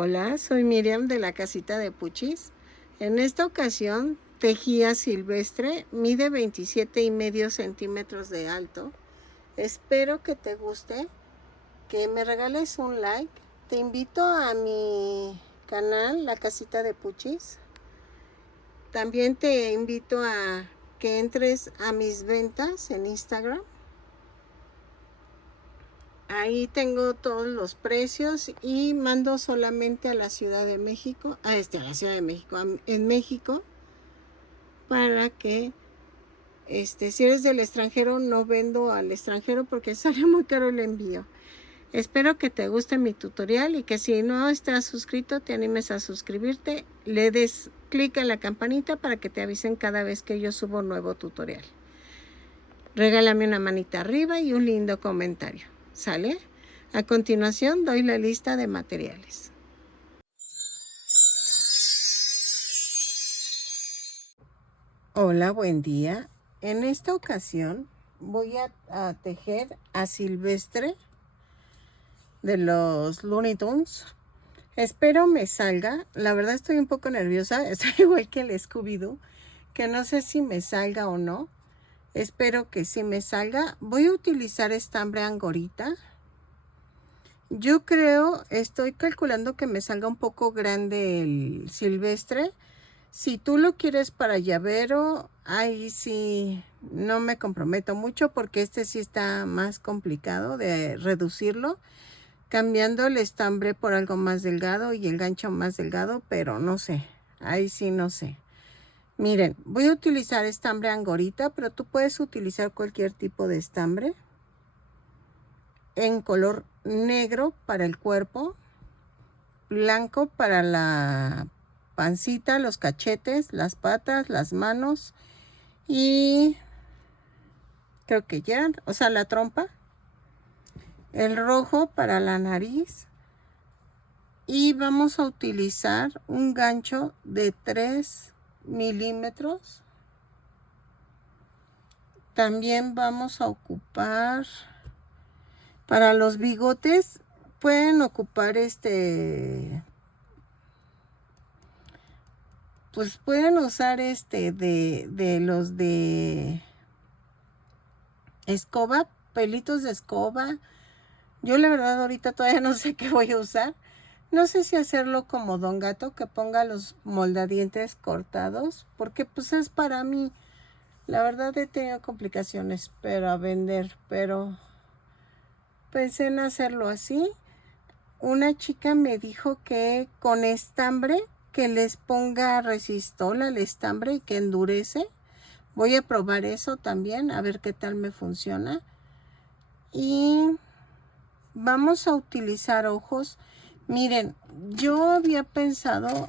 Hola, soy Miriam de la casita de Puchis. En esta ocasión tejía silvestre, mide 27,5 centímetros de alto. Espero que te guste, que me regales un like. Te invito a mi canal, la casita de Puchis. También te invito a que entres a mis ventas en Instagram. Ahí tengo todos los precios y mando solamente a la Ciudad de México, en México, para que, si eres del extranjero, no vendo al extranjero porque sale muy caro el envío. Espero que te guste mi tutorial y que si no estás suscrito, te animes a suscribirte, le des clic a la campanita para que te avisen cada vez que yo subo un nuevo tutorial. Regálame una manita arriba y un lindo comentario, ¿sale? A continuación doy la lista de materiales. Hola, buen día. En esta ocasión voy a tejer a Silvestre de los Looney Tunes. Espero me salga. La verdad estoy un poco nerviosa. Estoy igual que el Scooby-Doo, que no sé si me salga o no. Espero que sí me salga. Voy a utilizar estambre angorita. Yo creo, estoy calculando que me salga un poco grande el silvestre. Si tú lo quieres para llavero, ahí sí no me comprometo mucho porque este sí está más complicado de reducirlo, cambiando el estambre por algo más delgado y el gancho más delgado, pero no sé, ahí sí no sé. Miren, voy a utilizar estambre angorita, pero tú puedes utilizar cualquier tipo de estambre en color negro para el cuerpo, blanco para la pancita, los cachetes, las patas, las manos y creo que ya, o sea, la trompa, el rojo para la nariz y vamos a utilizar un gancho de 3 milímetros. También vamos a ocupar para los bigotes, pueden ocupar pues pueden usar de los de escoba, pelitos de escoba. Yo la verdad ahorita todavía no sé qué voy a usar. No sé si hacerlo como Don Gato, que ponga los moldadientes cortados, porque pues es para mí. La verdad he tenido complicaciones para vender, pero pensé en hacerlo así. Una chica me dijo que con estambre, que les ponga resistol al estambre y que endurece. Voy a probar eso también, a ver qué tal me funciona. Y vamos a utilizar ojos. Miren, yo había pensado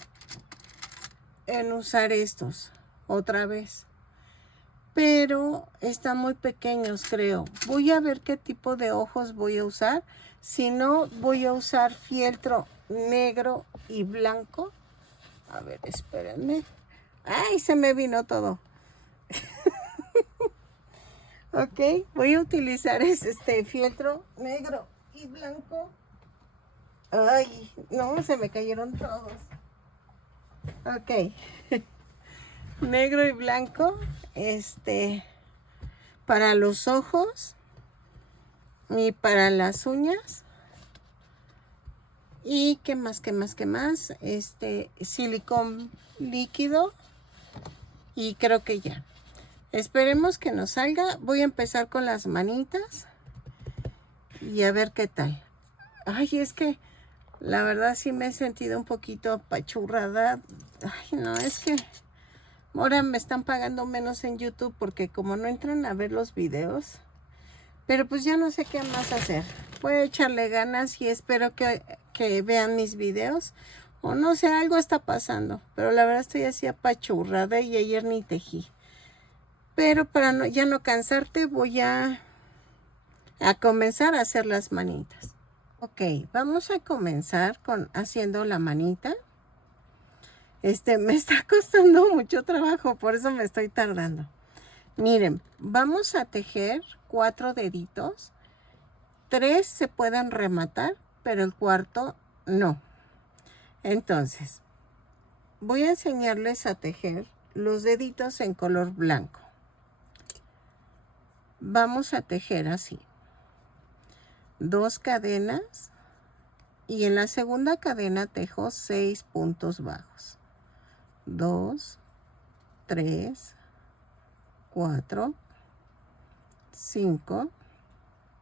en usar estos otra vez, pero están muy pequeños, creo. Voy a ver qué tipo de ojos voy a usar. Si no, voy a usar fieltro negro y blanco. A ver, espérenme. ¡Ay, se me vino todo! Ok, voy a utilizar este fieltro negro y blanco. Ay, no, se me cayeron todos. Ok. Negro y blanco. Para los ojos. Y para las uñas. Y qué más. Silicón líquido. Y creo que ya. Esperemos que nos salga. Voy a empezar con las manitas. Y a ver qué tal. Ay, es que la verdad sí me he sentido un poquito apachurrada. Ay, no, es que ahora me están pagando menos en YouTube porque como no entran a ver los videos. Pero pues ya no sé qué más hacer. Voy a echarle ganas y espero que vean mis videos. O no sé, algo está pasando. Pero la verdad estoy así apachurrada y ayer ni tejí. Pero para ya no cansarte voy a comenzar a hacer las manitas. Ok, vamos a comenzar haciendo la manita. Me está costando mucho trabajo, por eso me estoy tardando. Miren, vamos a tejer 4 deditos. 3 se pueden rematar, pero el cuarto no. Entonces, voy a enseñarles a tejer los deditos en color blanco. Vamos a tejer así. 2 cadenas y en la segunda cadena tejo 6 puntos bajos. 2, 3, 4, 5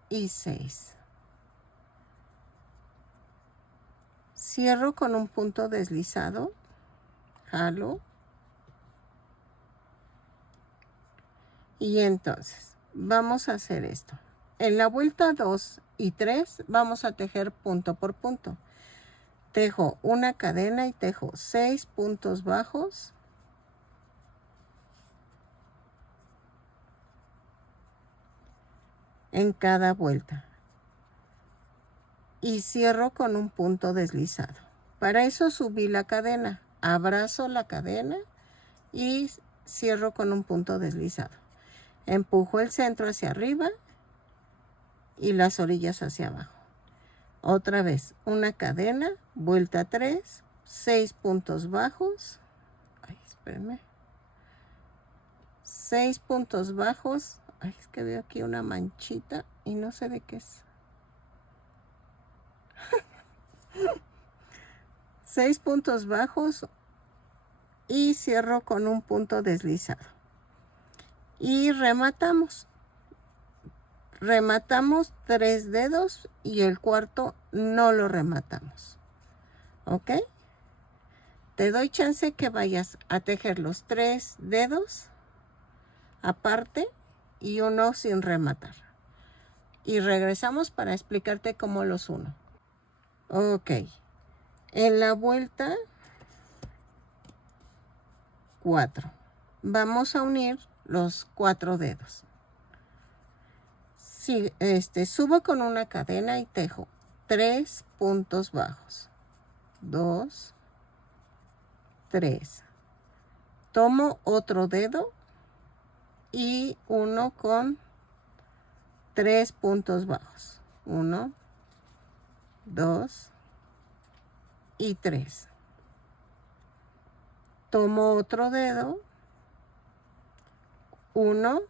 y 6. Cierro con un punto deslizado, jalo y entonces vamos a hacer esto. En la vuelta 2 y 3 vamos a tejer punto por punto. Tejo una cadena y tejo 6 puntos bajos. En cada vuelta. Y cierro con un punto deslizado. Para eso subí la cadena. Abrazo la cadena y cierro con un punto deslizado. Empujo el centro hacia arriba y las orillas hacia abajo. Otra vez, una cadena, vuelta 3, 6 puntos bajos. Ay, espérenme. 6 puntos bajos. Ay, es que veo aquí una manchita y no sé de qué es. 6 puntos bajos y cierro con un punto deslizado. Y rematamos. Rematamos 3 dedos y el cuarto no lo rematamos. ¿Ok? Te doy chance que vayas a tejer los 3 dedos aparte y uno sin rematar. Y regresamos para explicarte cómo los uno. Ok. En la vuelta 4 vamos a unir los 4 dedos. Sí, subo con una cadena y tejo 3 puntos bajos. 2, 3. Tomo otro dedo y uno con 3 puntos bajos. 1, 2 y 3. Tomo otro dedo, 1,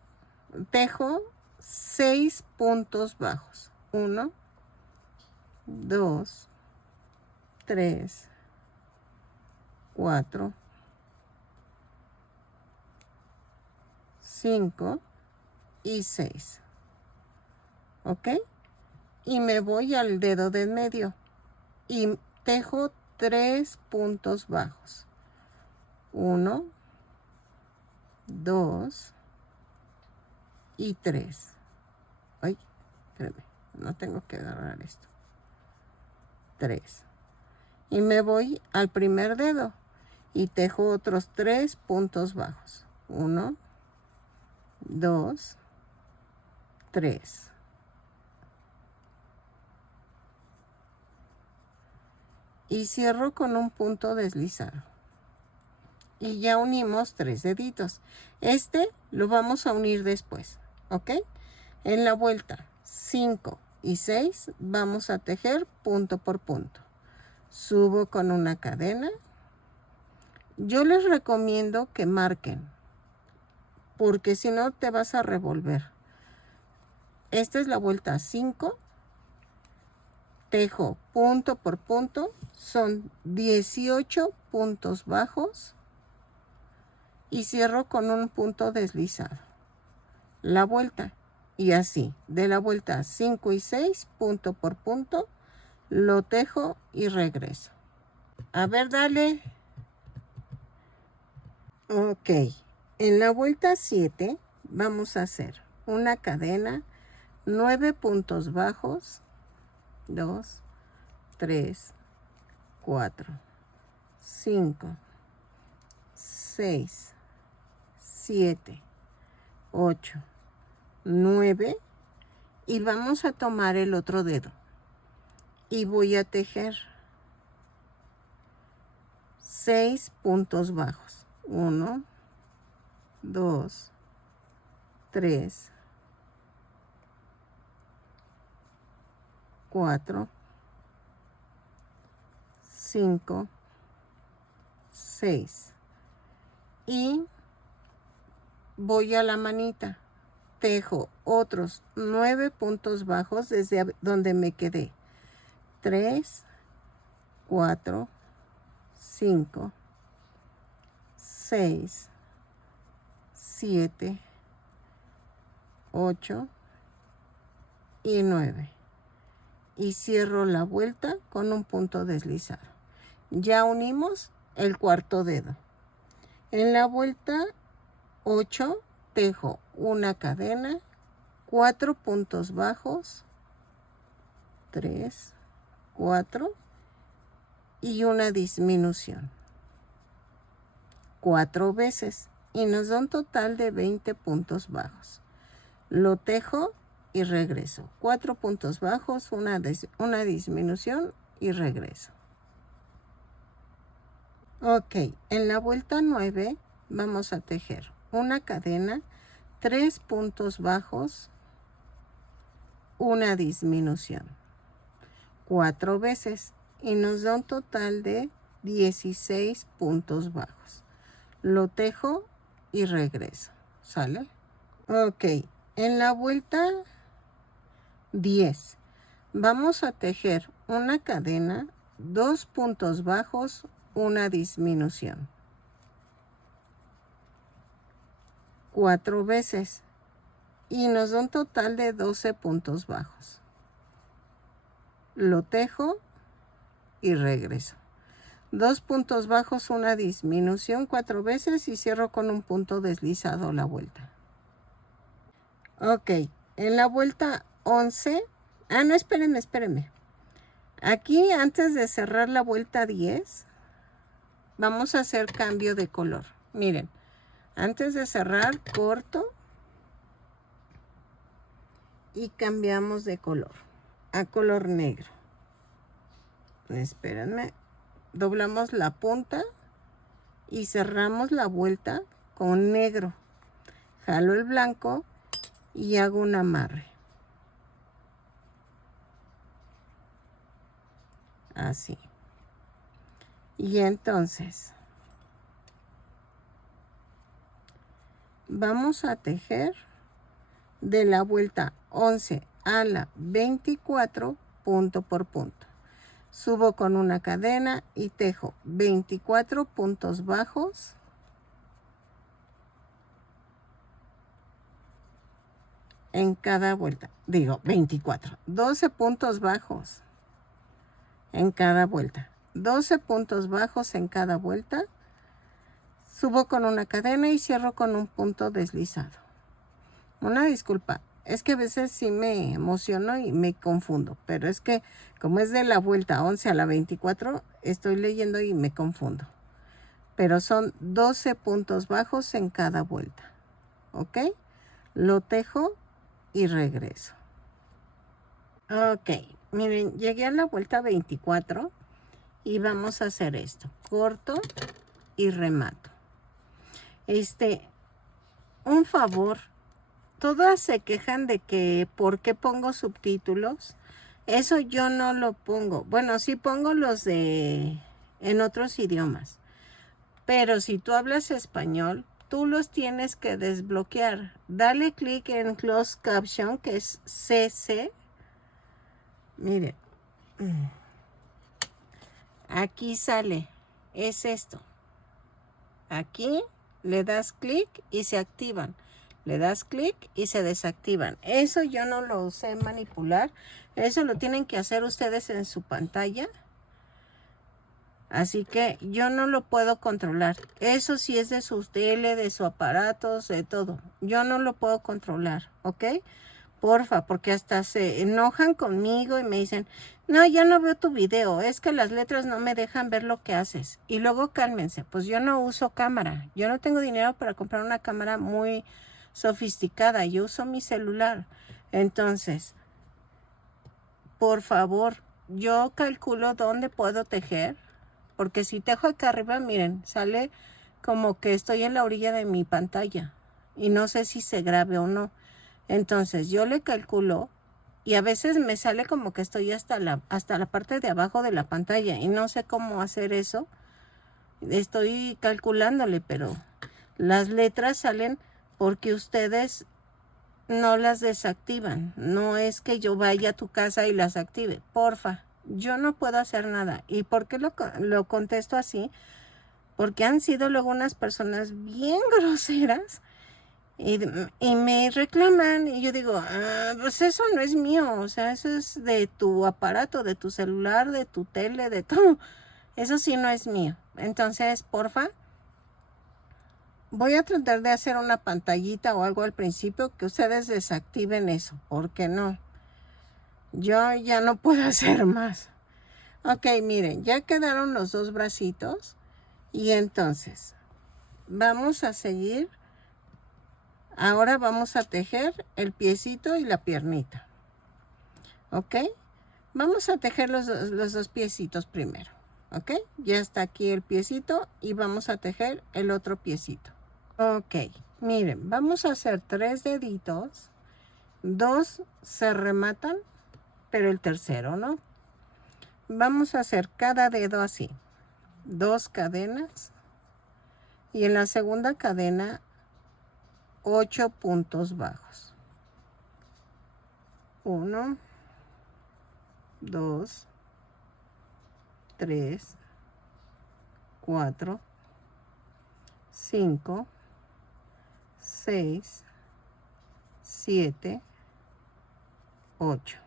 tejo 6 puntos bajos. 1, 2, 3, 4, 5 y 6. ¿Ok? Y me voy al dedo del medio y tejo 3 puntos bajos. 1, 2 y 3. Ay, espérame, no tengo que agarrar esto. 3. Y me voy al primer dedo y tejo otros 3 puntos bajos. 1, 2, 3. Y cierro con un punto deslizado. Y ya unimos 3 deditos. Este lo vamos a unir después, ¿ok? En la vuelta 5 y 6 vamos a tejer punto por punto. Subo con una cadena. Yo les recomiendo que marquen, porque si no te vas a revolver. Esta es la vuelta 5. Tejo punto por punto. Son 18 puntos bajos. Y cierro con un punto deslizado. La vuelta. Y así, de la vuelta 5 y 6, punto por punto, lo tejo y regreso. A ver, dale. Ok. En la vuelta 7 vamos a hacer una cadena, 9 puntos bajos, 2, 3, 4, 5, 6, 7, 8, 9 y vamos a tomar el otro dedo y voy a tejer 6 puntos bajos. 1, 2, 3, 4, 5 6 y voy a la manita, tejo otros 9 puntos bajos desde donde me quedé. 3, 4, 5, 6, 7, 8 y 9. Y cierro la vuelta con un punto deslizado. Ya unimos el cuarto dedo. En la vuelta 8 tejo una cadena, 4 puntos bajos, 3, 4 y una disminución. 4 veces y nos da un total de 20 puntos bajos. Lo tejo y regreso. 4 puntos bajos, una disminución y regreso. Ok, en la vuelta 9 vamos a tejer una cadena, 3 puntos bajos, una disminución. 4 veces y nos da un total de 16 puntos bajos. Lo tejo y regreso. ¿Sale? Ok, en la vuelta 10 vamos a tejer una cadena, 2 puntos bajos, una disminución. 4 veces y nos da un total de 12 puntos bajos. Lo tejo y regreso. 2 puntos bajos, una disminución 4 veces y cierro con un punto deslizado la vuelta. Ok, en la vuelta 11, no, espérenme. Aquí antes de cerrar la vuelta 10, vamos a hacer cambio de color. Miren, antes de cerrar, corto y cambiamos de color a color negro. Espérenme, doblamos la punta y cerramos la vuelta con negro. Jalo el blanco y hago un amarre. Así. Y entonces vamos a tejer de la vuelta 11 a la 24 punto por punto. Subo con una cadena y tejo 24 puntos bajos, en cada vuelta. Digo 24, 12 puntos bajos en cada vuelta. 12 puntos bajos en cada vuelta. Subo con una cadena y cierro con un punto deslizado. Una disculpa, es que a veces sí me emociono y me confundo, pero es que como es de la vuelta 11 a la 24, estoy leyendo y me confundo. Pero son 12 puntos bajos en cada vuelta. ¿Ok? Lo tejo y regreso. Ok, miren, llegué a la vuelta 24 y vamos a hacer esto. Corto y remato. Un favor, todas se quejan de que ¿por qué pongo subtítulos? Eso yo no lo pongo. Bueno, sí pongo los en otros idiomas. Pero si tú hablas español, tú los tienes que desbloquear. Dale clic en Closed Caption, que es CC. Miren. Aquí sale. Es esto. Aquí le das clic y se activan. Le das clic y se desactivan. Eso yo no lo sé manipular. Eso lo tienen que hacer ustedes en su pantalla. Así que yo no lo puedo controlar. Eso sí es de su tele, de su aparato, de todo. Yo no lo puedo controlar, ¿ok? Porfa, porque hasta se enojan conmigo y me dicen, no, ya no veo tu video, es que las letras no me dejan ver lo que haces. Y luego cálmense, pues yo no uso cámara. Yo no tengo dinero para comprar una cámara muy sofisticada. Yo uso mi celular. Entonces, por favor, yo calculo dónde puedo tejer. Porque si tejo acá arriba, miren, sale como que estoy en la orilla de mi pantalla. Y no sé si se grabe o no. Entonces yo le calculo y a veces me sale como que estoy hasta la parte de abajo de la pantalla. Y no sé cómo hacer eso. Estoy calculándole, pero las letras salen porque ustedes no las desactivan. No es que yo vaya a tu casa y las active. Porfa, yo no puedo hacer nada. ¿Y por qué lo contesto así? Porque han sido luego unas personas bien groseras y me reclaman. Y yo digo, pues eso no es mío. O sea, eso es de tu aparato, de tu celular, de tu tele, de todo. Eso sí no es mío. Entonces, porfa, voy a tratar de hacer una pantallita o algo al principio que ustedes desactiven eso, porque no, yo ya no puedo hacer más. Ok, miren, ya quedaron los dos bracitos y entonces vamos a seguir. Ahora vamos a tejer el piecito y la piernita. Ok, vamos a tejer los dos piecitos primero. Ok, ya está aquí el piecito y vamos a tejer el otro piecito. Ok, miren, vamos a hacer 3 deditos, 2 se rematan, pero el tercero no. Vamos a hacer cada dedo así, 2 cadenas y en la segunda cadena 8 puntos bajos. 1, 2, 3, 4, 5, 6, 7, 8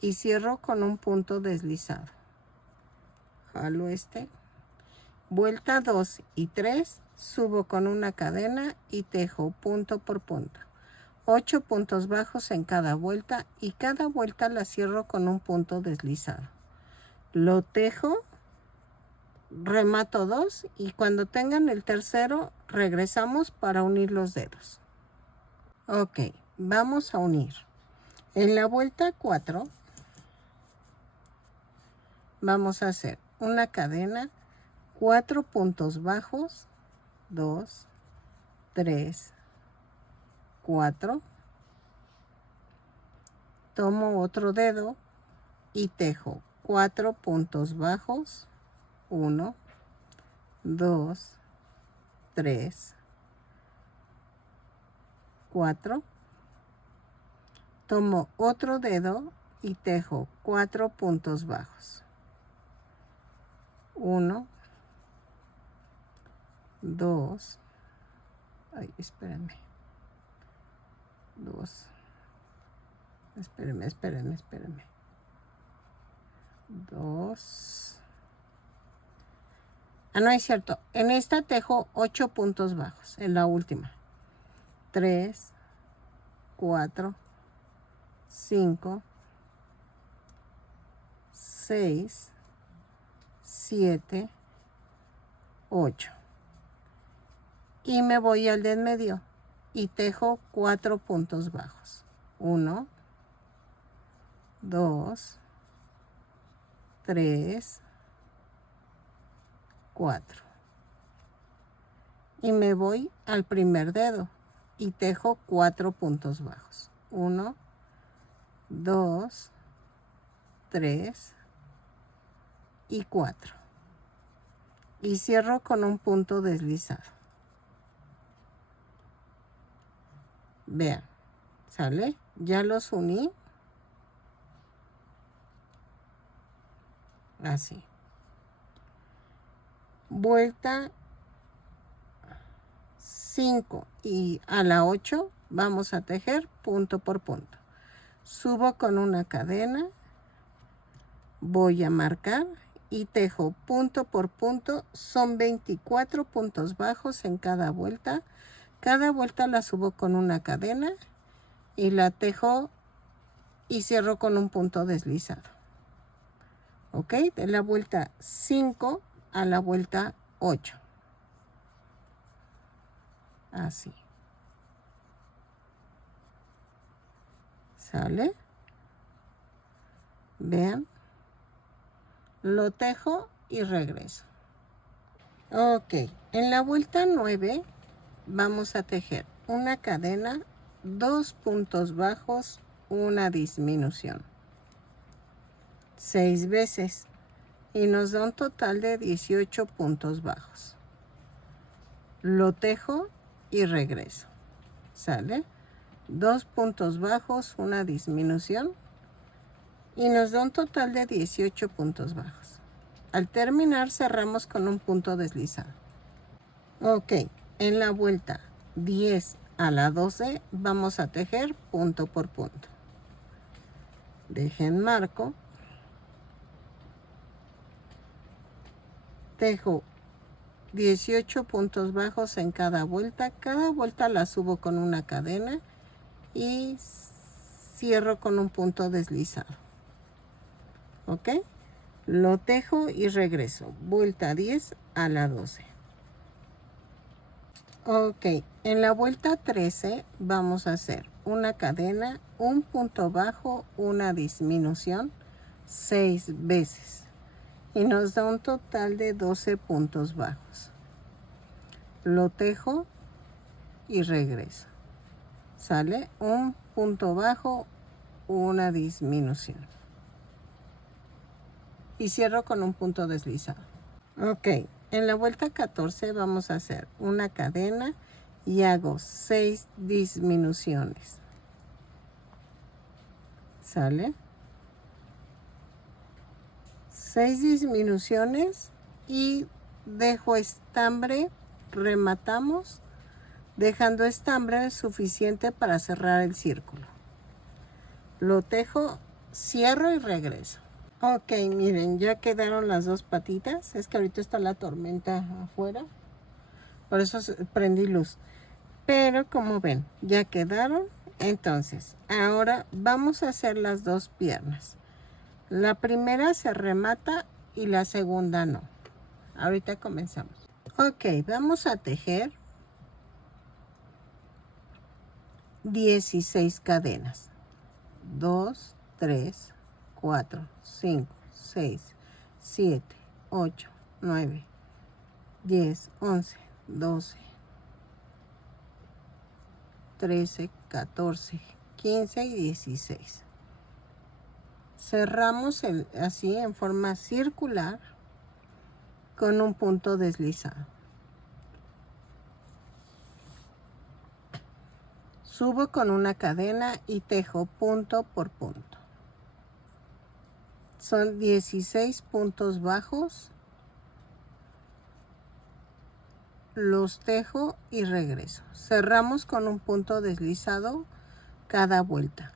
y cierro con un punto deslizado. Jalo este, vuelta 2 y 3, subo con una cadena y tejo punto por punto. 8 puntos bajos en cada vuelta y cada vuelta la cierro con un punto deslizado. Lo tejo, remato 2 y cuando tengan el tercero regresamos para unir los dedos. Ok, vamos a unir. En la vuelta 4 vamos a hacer una cadena, 4 puntos bajos, 2, 3, 4. Tomo otro dedo y tejo 4 puntos bajos, 1, 2, 3, 4. Tomo otro dedo y tejo 4 puntos bajos. 1, 2, ay, espérenme. 2, espérenme. 2. No es cierto. En esta tejo 8 puntos bajos, en la última. 3, 4, 5, 6, 7, 8. Y me voy al de en medio y tejo 4 puntos bajos. 1, 2, 3, 4. Y me voy al primer dedo y tejo 4 puntos bajos. 1, 2, 3 y 4. Y cierro con un punto deslizado. Vean, ¿sale? Ya los uní. Así. Vuelta 5 y a la 8 vamos a tejer punto por punto. Subo con una cadena, voy a marcar y tejo punto por punto. Son 24 puntos bajos en cada vuelta. Cada vuelta la subo con una cadena y la tejo y cierro con un punto deslizado. Ok, de la vuelta 5 a la vuelta 8. Así. ¿Sale? Vean. Lo tejo y regreso. Ok, en la vuelta 9 vamos a tejer una cadena, 2 puntos bajos, una disminución. 6 veces. y nos da un total de 18 puntos bajos. Lo tejo y regreso. ¿Sale? 2 puntos bajos, una disminución y nos da un total de 18 puntos bajos. Al terminar cerramos con un punto deslizado. Ok, en la vuelta 10 a la 12 vamos a tejer punto por punto. Dejen marco, tejo 18 puntos bajos en cada vuelta la subo con una cadena y cierro con un punto deslizado. Ok, lo tejo y regreso, vuelta 10 a la 12. Ok, en la vuelta 13 vamos a hacer una cadena, un punto bajo, una disminución 6 veces y nos da un total de 12 puntos bajos. Lo tejo y regreso. Sale un punto bajo, una disminución y cierro con un punto deslizado. Ok, en la vuelta 14 vamos a hacer una cadena y hago 6 disminuciones. ¿Sale? 6 disminuciones y dejo estambre, rematamos dejando estambre suficiente para cerrar el círculo. Lo tejo, cierro y regreso. Ok, miren, ya quedaron las dos patitas. Es que ahorita está la tormenta afuera, por eso prendí luz. Pero como ven, ya quedaron. Entonces, ahora vamos a hacer las dos piernas. La primera se remata y la segunda no. Ahorita comenzamos. Ok, vamos a tejer 16 cadenas. 2, 3, 4, 5, 6, 7, 8, 9, 10, 11, 12, 13, 14, 15 y 16. Cerramos así en forma circular con un punto deslizado. Subo con una cadena y tejo punto por punto. Son 16 puntos bajos. Los tejo y regreso. Cerramos con un punto deslizado cada vuelta.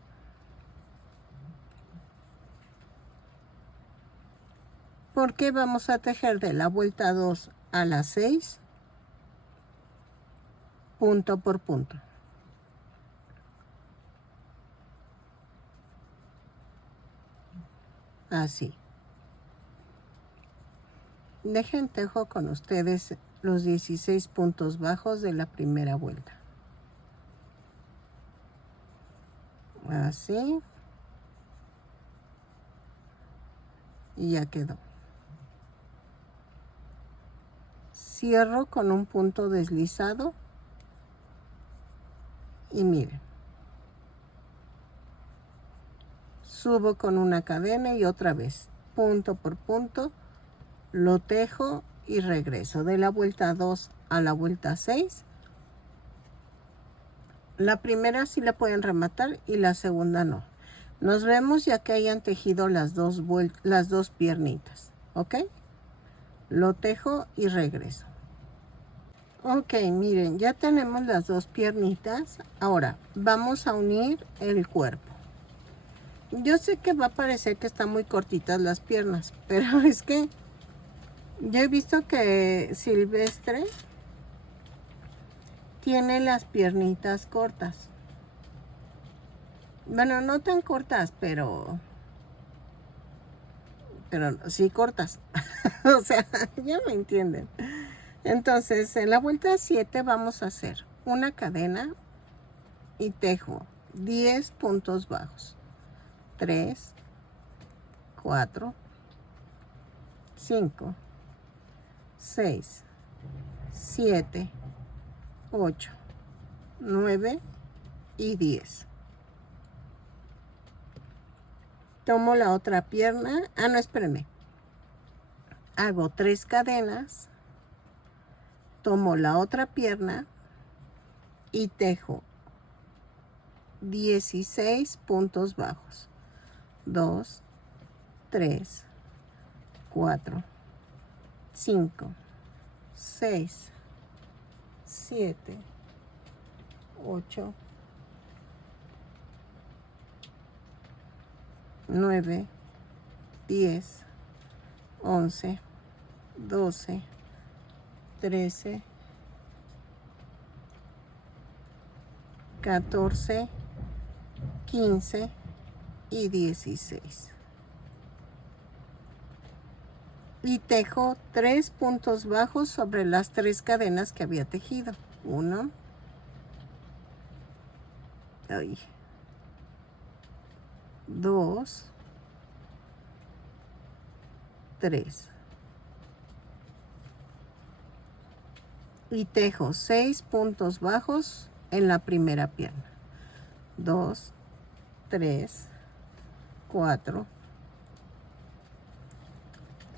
Porque vamos a tejer de la vuelta 2 a la 6 punto por punto. Así. Dejen tejo con ustedes los 16 puntos bajos de la primera vuelta. Así. Y ya quedó. Cierro con un punto deslizado. Y miren. Subo con una cadena y otra vez. Punto por punto. Lo tejo y regreso. De la vuelta 2 a la vuelta 6. La primera sí la pueden rematar y la segunda no. Nos vemos ya que hayan tejido las dos piernitas. ¿Ok? Lo tejo y regreso. Ok, miren, ya tenemos las dos piernitas. Ahora vamos a unir el cuerpo. Yo sé que va a parecer que están muy cortitas las piernas, pero es que yo he visto que Silvestre tiene las piernitas cortas. Bueno, no tan cortas, pero sí cortas. O sea, ya me entienden. Entonces, en la vuelta 7 vamos a hacer una cadena y tejo 10 puntos bajos. 3, 4, 5, 6, 7, 8, 9 y 10. Tomo la otra pierna. Ah, no, espérenme. hago 3 cadenas, tomo la otra pierna y tejo 16 puntos bajos. 2, 3, 4, 5, 6, 7, 8, 9, 10, 11, 12, 13, 14, 15 y 16. Y tejo 3 puntos bajos sobre las 3 cadenas que había tejido. 1, 2, 3. Y tejo 6 puntos bajos en la primera pierna. 2, 3, 4,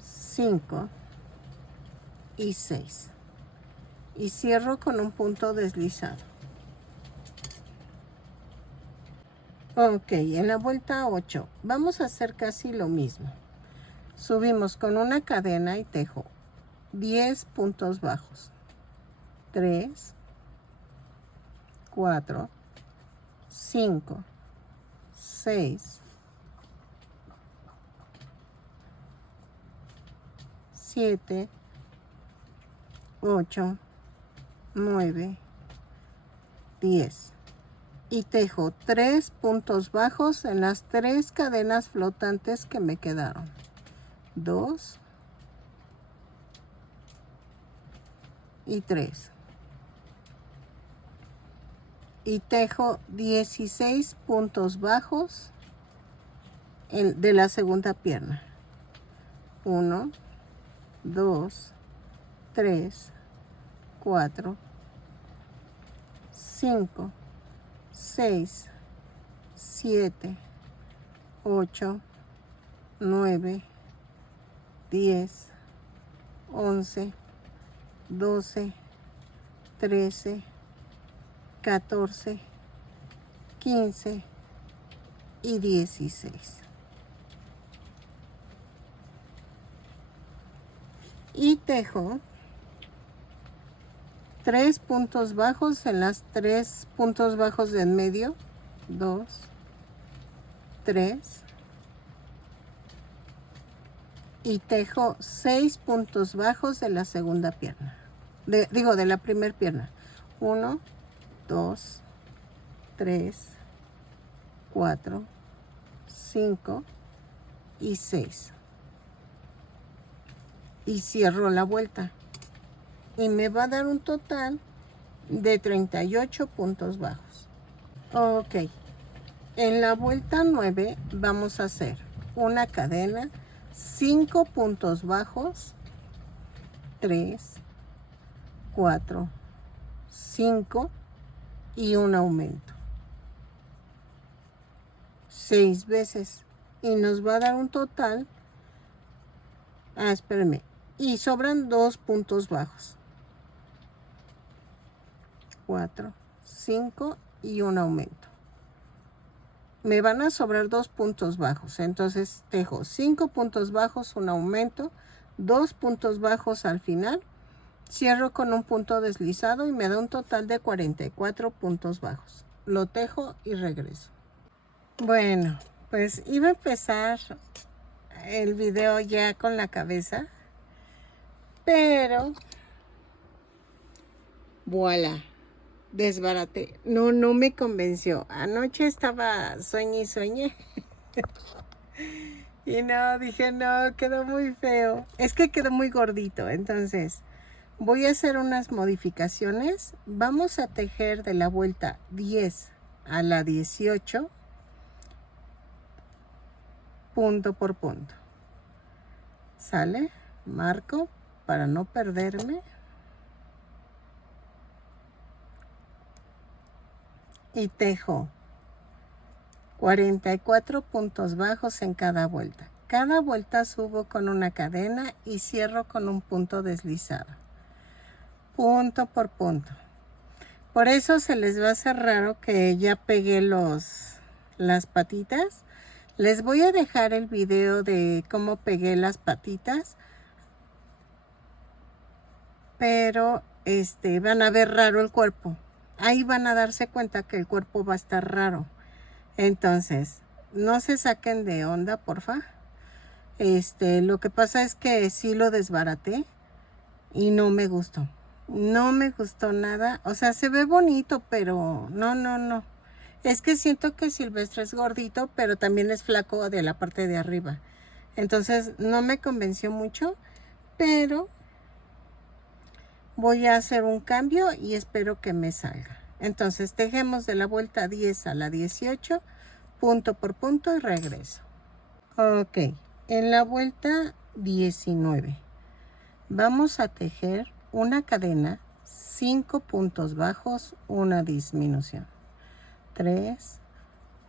5 y 6. Y cierro con un punto deslizado. Ok, en la vuelta 8 vamos a hacer casi lo mismo. Subimos con una cadena y tejo 10 puntos bajos. 3, 4, 5, 6, 7, 8, 9, 10. Y tejo 3 puntos bajos en las 3 cadenas flotantes que me quedaron. 2 y 3. Y tejo 16 puntos bajos de la segunda pierna. 1, 2, 3, 4, 5, 6, 7, 8, 9, 10, 11, 12, 13, 14, 15 y 16. Y tejo 3 puntos bajos en las 3 puntos bajos de en medio. 2, 3. Y tejo 6 puntos bajos de la segunda pierna. De la primera pierna. 1, 2, 3, 4, 5 y 6. Y cierro la vuelta. Y me va a dar un total de 38 puntos bajos. Ok. En la vuelta 9 vamos a hacer una cadena, 5 puntos bajos, 3, 4, 5 y un aumento. 6 veces. Y nos va a dar un total. Espérenme. Y sobran 2 puntos bajos. 4, 5 y un aumento. Me van a sobrar 2 puntos bajos. Entonces tejo 5 puntos bajos, un aumento, 2 puntos bajos al final. Cierro con un punto deslizado y me da un total de 44 puntos bajos. Lo tejo y regreso. Bueno, pues iba a empezar el video ya con la cabeza, pero voilà, desbaraté. No me convenció. Anoche estaba sueñe y sueñe. Y no, dije no, quedó muy feo. Es que quedó muy gordito, entonces voy a hacer unas modificaciones. Vamos a tejer de la vuelta 10 a la 18, punto por punto. ¿Sale? Marco para no perderme. Y tejo 44 puntos bajos en cada vuelta. Cada vuelta subo con una cadena y cierro con un punto deslizado. Punto por punto. Por eso se les va a hacer raro que ya pegué las patitas. Les voy a dejar el video de cómo pegué las patitas. Pero van a ver raro el cuerpo. Ahí van a darse cuenta que el cuerpo va a estar raro. Entonces, no se saquen de onda, porfa. Lo que pasa es que sí lo desbaraté y no me gustó. No me gustó nada. O sea, se ve bonito, pero no. Es que siento que Silvestre es gordito, pero también es flaco de la parte de arriba. Entonces, no me convenció mucho, pero voy a hacer un cambio y espero que me salga. Entonces, tejemos de la vuelta 10 a la 18, punto por punto y regreso. Ok, en la vuelta 19 vamos a tejer una cadena, 5 puntos bajos, una disminución. 3,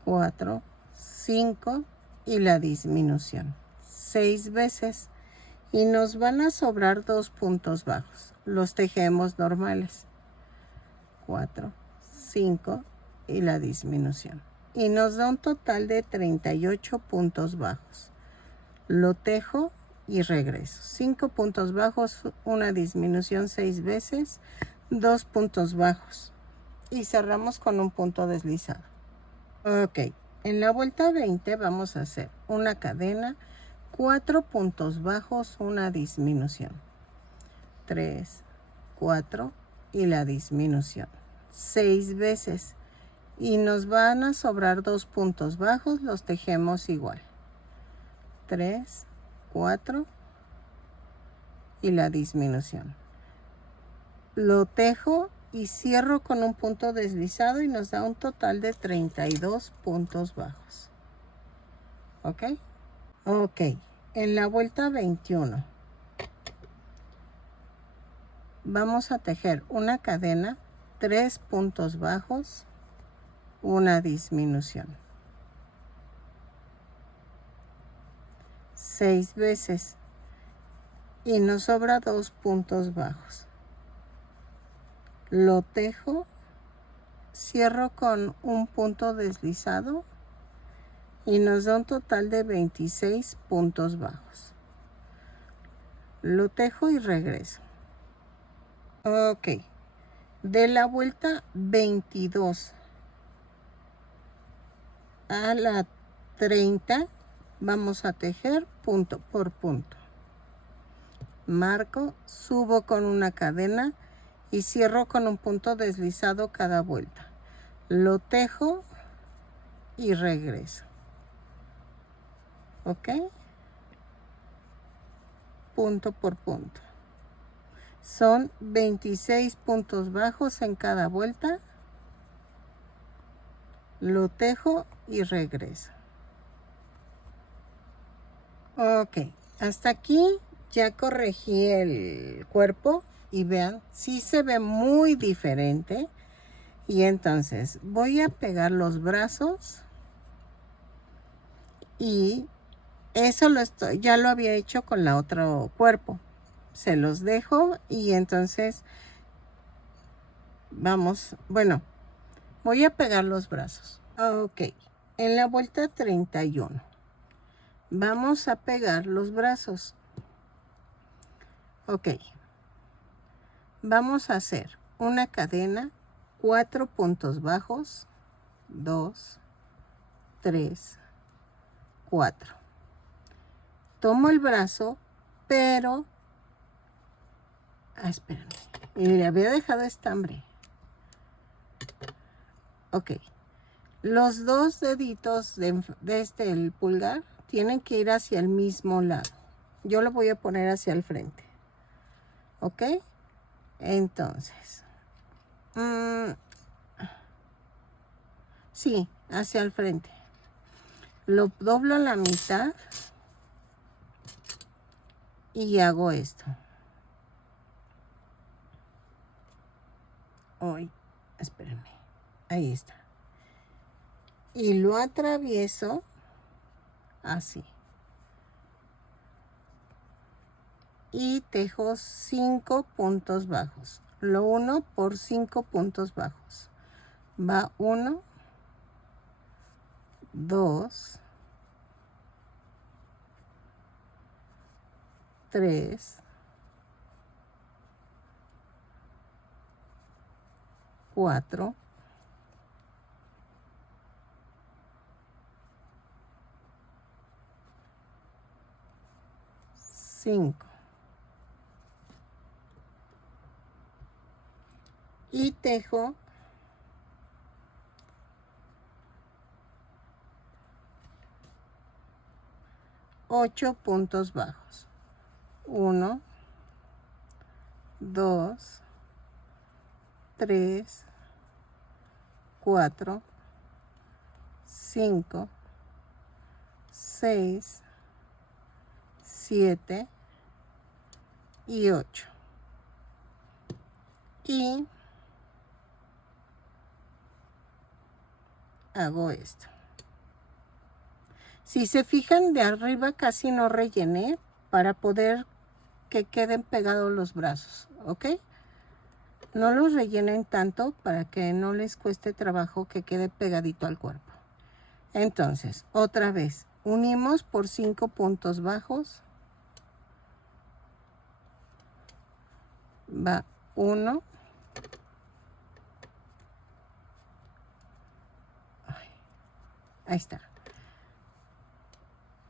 4, 5 y la disminución. 6 veces. Y nos van a sobrar 2 puntos bajos. Los tejemos normales. 4, 5 y la disminución. Y nos da un total de 38 puntos bajos. Lo tejo y regreso. 5 puntos bajos, una disminución 6 veces, 2 puntos bajos. Y cerramos con un punto deslizado. Ok, en la vuelta 20 vamos a hacer una cadena, 4 puntos bajos, una disminución. 3, 4 y la disminución. 6 veces. Y nos van a sobrar 2 puntos bajos, los tejemos igual. 3, 4 y la disminución. Lo tejo y cierro con un punto deslizado y nos da un total de 32 puntos bajos. ¿Ok? Ok, en la vuelta 21 vamos a tejer una cadena, 3 puntos bajos, una disminución. 6 veces y nos sobra 2 puntos bajos. Lo tejo, cierro con un punto deslizado y nos da un total de 26 puntos bajos. Lo tejo y regreso. Ok, de la vuelta 22 a la 30 vamos a tejer punto por punto. Marco, subo con una cadena y cierro con un punto deslizado cada vuelta. Lo tejo y regreso. ¿Ok? Punto por punto. Son 26 puntos bajos en cada vuelta. Lo tejo y regreso. Ok, hasta aquí ya corregí el cuerpo y vean, sí se ve muy diferente. Y entonces voy a pegar los brazos y eso ya lo había hecho con la otro cuerpo. Se los dejo y entonces vamos, bueno, voy a pegar los brazos. Ok, en la vuelta 31 vamos a pegar los brazos. Ok, vamos a hacer una cadena, 4 puntos bajos, 2, 3, 4. Tomo el brazo, pero espérenme, y le había dejado estambre. Ok, los 2 deditos de el pulgar tienen que ir hacia el mismo lado. Yo lo voy a poner hacia el frente. ¿Ok? Entonces, sí, hacia el frente. Lo doblo a la mitad y hago esto. Hoy, espérenme. Ahí está. Y lo atravieso así. y tejo 5 puntos bajos. Lo uno por 5 puntos bajos. Va 1, 2, 3, 4, 5 y tejo 8 puntos bajos. 1, 2, 3, 4, 5, 6, 7 y 8. Y hago esto. Si se fijan, de arriba casi no rellené para poder que queden pegados los brazos, ¿ok? No los rellenen tanto para que no les cueste trabajo que quede pegadito al cuerpo. Entonces, otra vez, unimos por 5 puntos bajos. Va 1. Ahí está.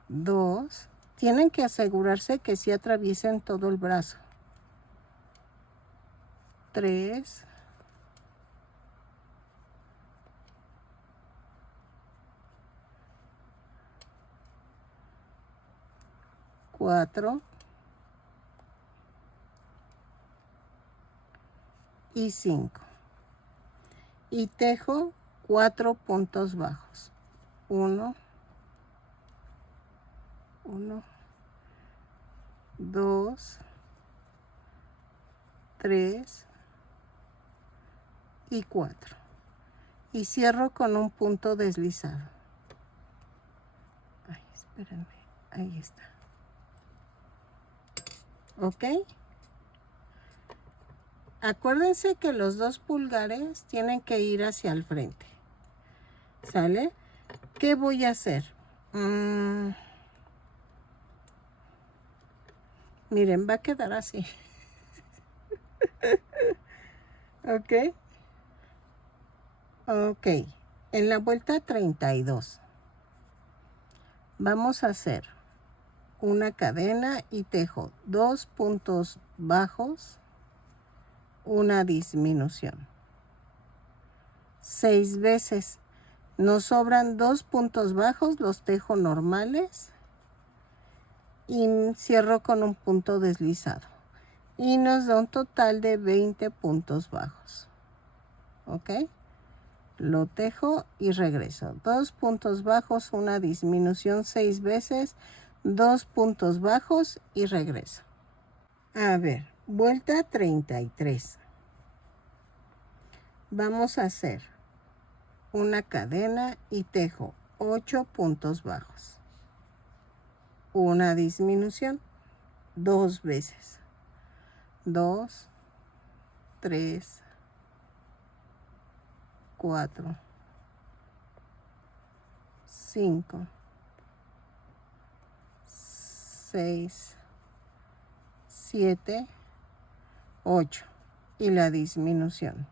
2. Tienen que asegurarse que sí atraviesen todo el brazo. 3. 4 y 5. Y tejo 4 puntos bajos. 1, 2, 3 y 4. Y cierro con un punto deslizado. Ay, espérenme. Ahí está. ¿Ok? Acuérdense que los 2 pulgares tienen que ir hacia el frente. ¿Sale? ¿Qué voy a hacer? Miren, va a quedar así. ¿Ok? Ok. En la vuelta 32 vamos a hacer una cadena y tejo 2 puntos bajos, una disminución. 6 veces. Nos sobran 2 puntos bajos, los tejo normales y cierro con un punto deslizado. Y nos da un total de 20 puntos bajos. ¿Ok? Lo tejo y regreso. 2 puntos bajos, una disminución 6 veces, 2 puntos bajos y regreso. A ver, vuelta 33. Vamos a hacer una cadena y tejo 8 puntos bajos. Una disminución 2 veces. 2, 3, 4, 5, 6, 7, 8 y la disminución.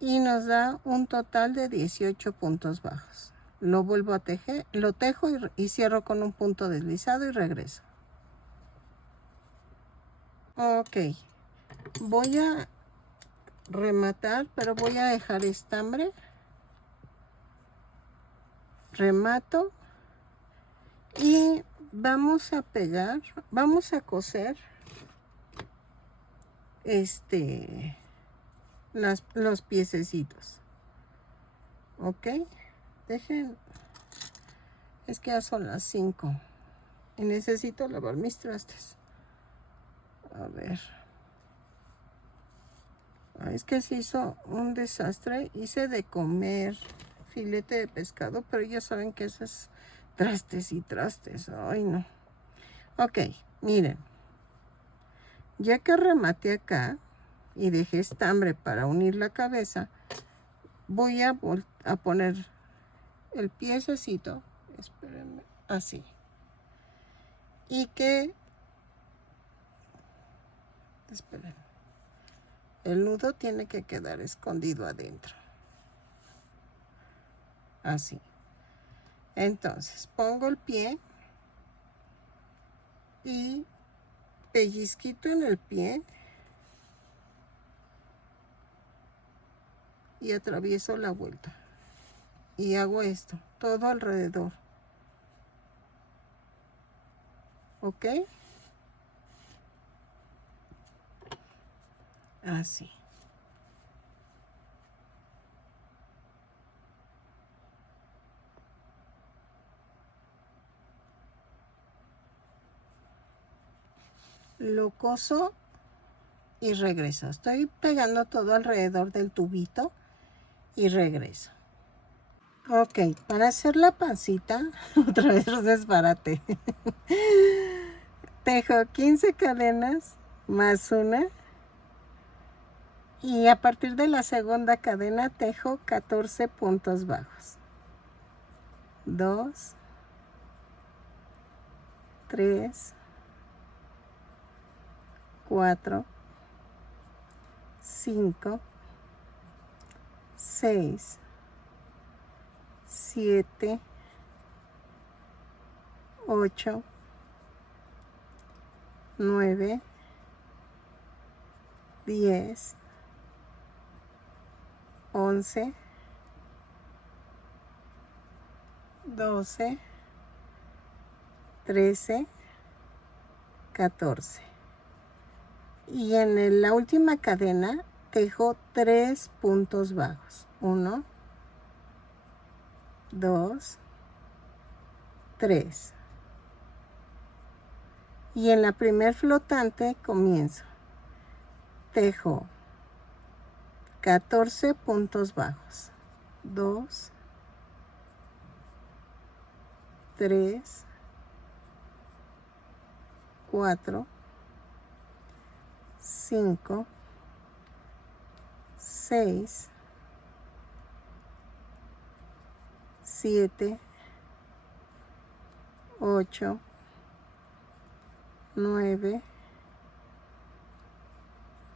Y nos da un total de 18 puntos bajos. Lo vuelvo a tejer, lo tejo y cierro con un punto deslizado y regreso. Ok, voy a rematar, pero voy a dejar estambre. Remato y vamos a pegar, vamos a coser los piececitos. Ok, dejen, es que ya son las 5 y necesito lavar mis trastes. A ver, es que se hizo un desastre, hice de comer filete de pescado, pero ya saben que eso es trastes y trastes. Ay, no. Ok, miren. Ya que rematé acá y dejé estambre para unir la cabeza, voy a poner el piececito, espérenme, así. Y que, esperen, el nudo tiene que quedar escondido adentro. Así. Entonces, pongo el pie y pellizquito en el pie y atravieso la vuelta. Y hago esto, todo alrededor. ¿Ok? Así. Lo coso y regreso. Estoy pegando todo alrededor del tubito y regreso. Ok, para hacer la pancita, otra vez desbarate. Tejo 15 cadenas más una. Y a partir de la segunda cadena tejo 14 puntos bajos. 2, 3, 4, 5, 6, 7, 8, 9, 10, 11, 12, 13, 14. Y en la última cadena tejo 3 puntos bajos. 1, 2, 3. Y en la primer flotante comienzo. Tejo 14 puntos bajos. 2, 3, 4, 5, 6, 7, 8, 9,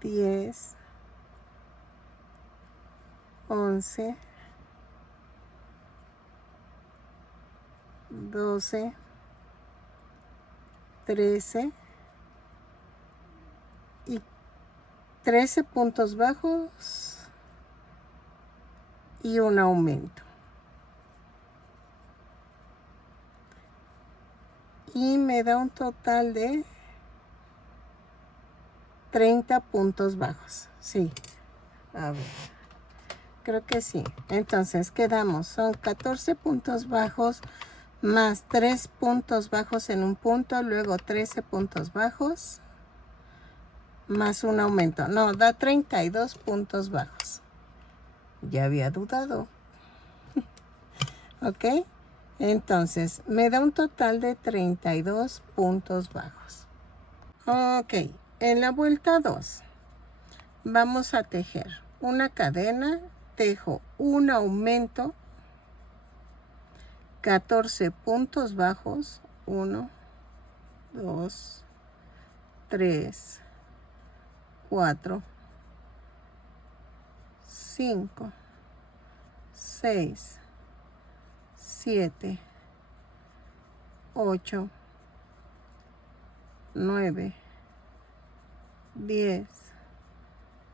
10, 11, 12, 13 y 13 puntos bajos y un aumento. Y me da un total de 30 puntos bajos. Sí. A ver. Creo que sí. Entonces quedamos. Son 14 puntos bajos más 3 puntos bajos en un punto. Luego 13 puntos bajos más un aumento. No, da 32 puntos bajos. Ya había dudado. ¿Ok? Entonces, me da un total de 32 puntos bajos. Ok, en la vuelta 2 vamos a tejer una cadena, tejo un aumento, 14 puntos bajos, 1, 2, 3, 4, 5, 6, 7, 8, 9, 10,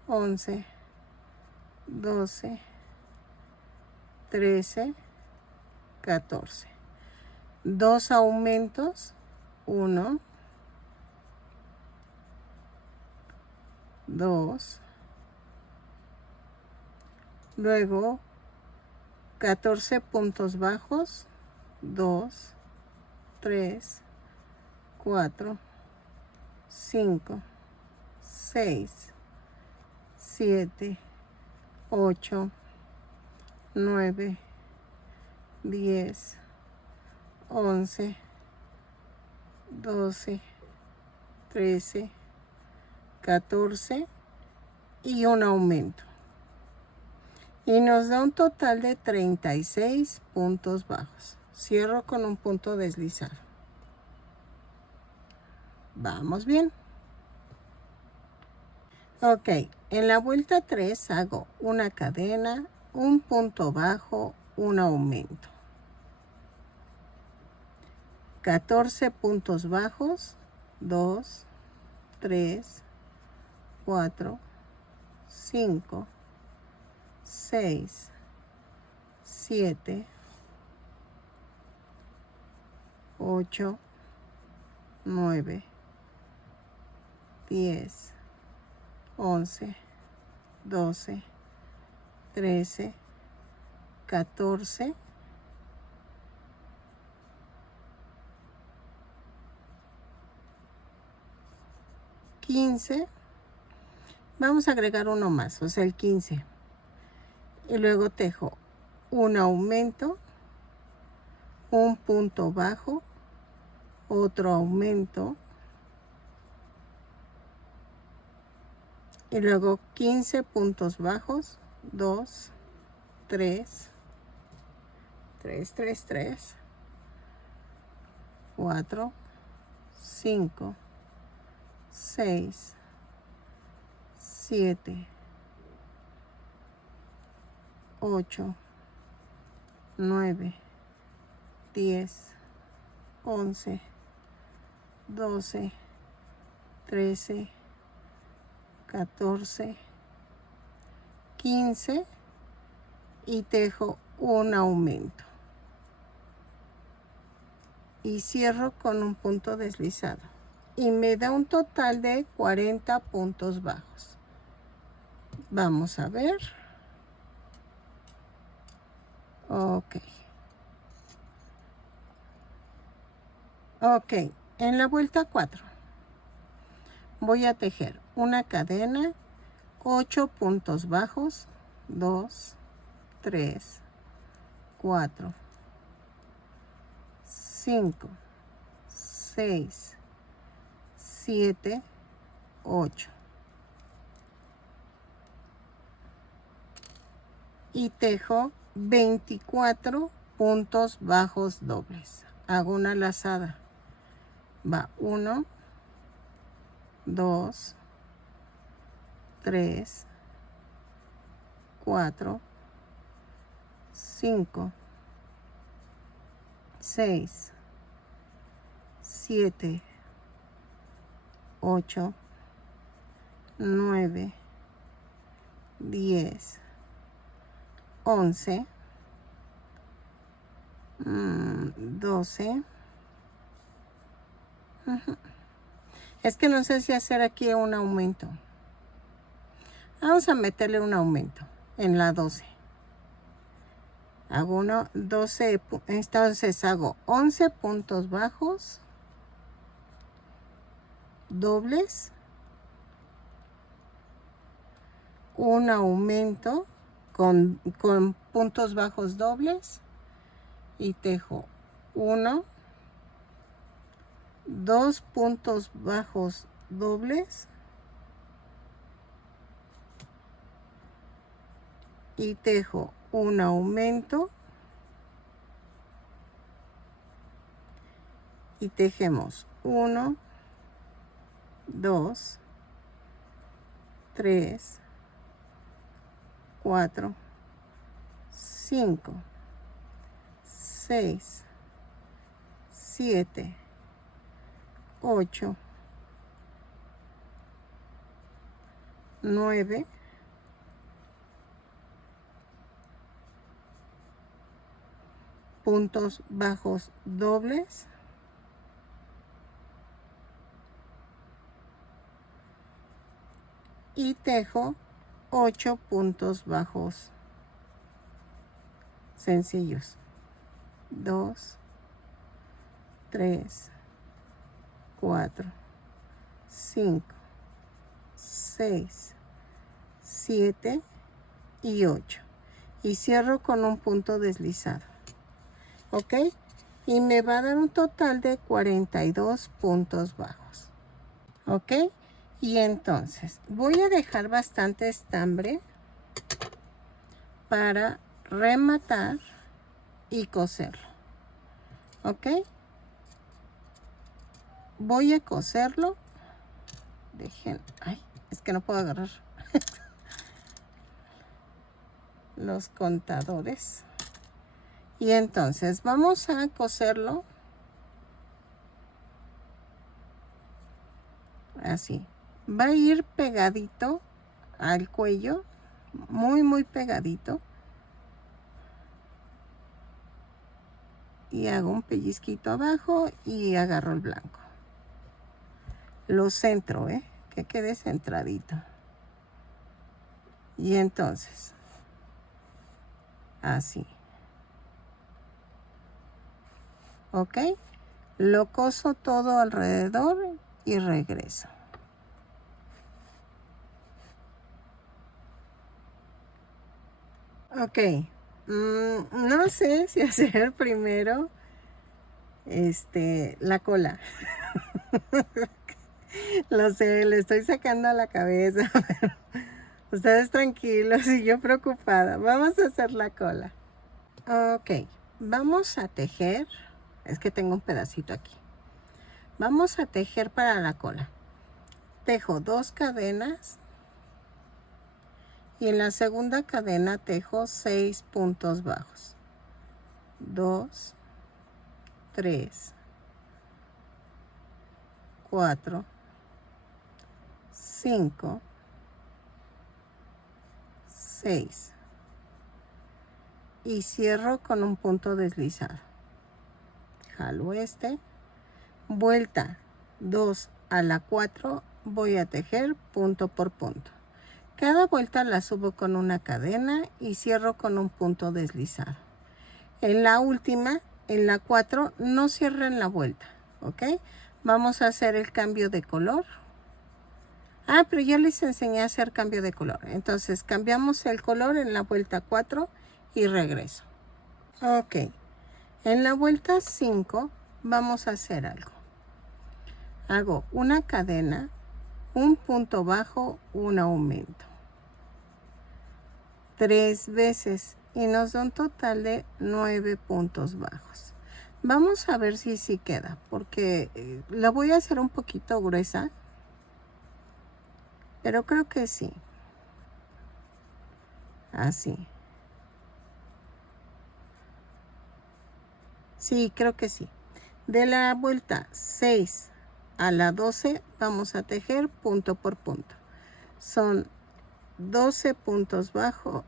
11, 12, 13, 14. 2 aumentos, 1, 2, luego 14 puntos bajos, 2, 3, 4, 5, 6, 7, 8, 9, 10, 11, 12, 13, 14 y un aumento. Y nos da un total de 36 puntos bajos. Cierro con un punto deslizado. Vamos bien. Ok, en la vuelta 3 hago una cadena, un punto bajo, un aumento. 14 puntos bajos, 2, 3, 4, 5, 6, 7, 8, 9, 10, 11, 12, 13, 14, 15. Vamos a agregar uno más, o sea, el 15. Y luego tejo un aumento, un punto bajo, otro aumento, y luego 15 puntos bajos, 2, 3, 3, 3, 3, 4, 5, 6, 7, 8, 9, 10, 11, 12, 13, 14, 15 y tejo un aumento. Y cierro con un punto deslizado. Y me da un total de 40 puntos bajos. Vamos a ver. Ok. Ok, en la vuelta 4 voy a tejer una cadena, 8 puntos bajos, 2, 3, 4, 5, 6, 7, 8. Y tejo 24 puntos bajos dobles. Hago una lazada. Va 1, 2, 3, 4, 5, 6, 7, 8, 9, 10, 11, 12. Es que no sé si hacer aquí un aumento. Vamos a meterle un aumento en la 12. Hago 12, entonces hago 11 puntos bajos, dobles, un aumento con puntos bajos dobles y tejo 1, 2 puntos bajos dobles y tejo un aumento y tejemos 1, 2, 3, 4, 5, 6, 7, 8, 9, puntos bajos dobles y tejo 8 puntos bajos sencillos. 2, 3, 4, 5, 6, 7 y 8. Y cierro con un punto deslizado. ¿ok? Y me va a dar un total de 42 puntos bajos, ¿ok? Y entonces voy a dejar bastante estambre para rematar y coserlo, ¿ok? Voy a coserlo. Dejen, ay, es que no puedo agarrar los contadores. Y entonces vamos a coserlo así. Va a ir pegadito al cuello, muy pegadito. Y hago un pellizquito abajo y agarro el blanco. Lo centro, que quede centradito. Y entonces, así. ¿Ok? Lo coso todo alrededor y regreso. Ok. No sé si hacer primero la cola. Lo sé, le estoy sacando a la cabeza. Ustedes tranquilos y yo preocupada. Vamos a hacer la cola. Ok, vamos a tejer. Es que tengo un pedacito aquí. Vamos a tejer para la cola. Tejo 2 cadenas. Y en la segunda cadena tejo 6 puntos bajos. 2, 3, 4, 5, 6. Y cierro con un punto deslizado. Jalo vuelta 2 a la 4, voy a tejer punto por punto. Cada vuelta la subo con una cadena y cierro con un punto deslizado. En la última, en la 4, no cierren la vuelta, ¿ok? Vamos a hacer el cambio de color. Pero ya les enseñé a hacer cambio de color. Entonces cambiamos el color en la vuelta 4 y regreso. Ok, en la vuelta 5 vamos a hacer algo. Hago una cadena, un punto bajo, un aumento. 3 veces y nos da un total de 9 puntos bajos. Vamos a ver si sí queda, porque la voy a hacer un poquito gruesa, pero creo que sí. Así. Sí, creo que sí. De la vuelta 6 a la 12 vamos a tejer punto por punto. Son 12 puntos bajos,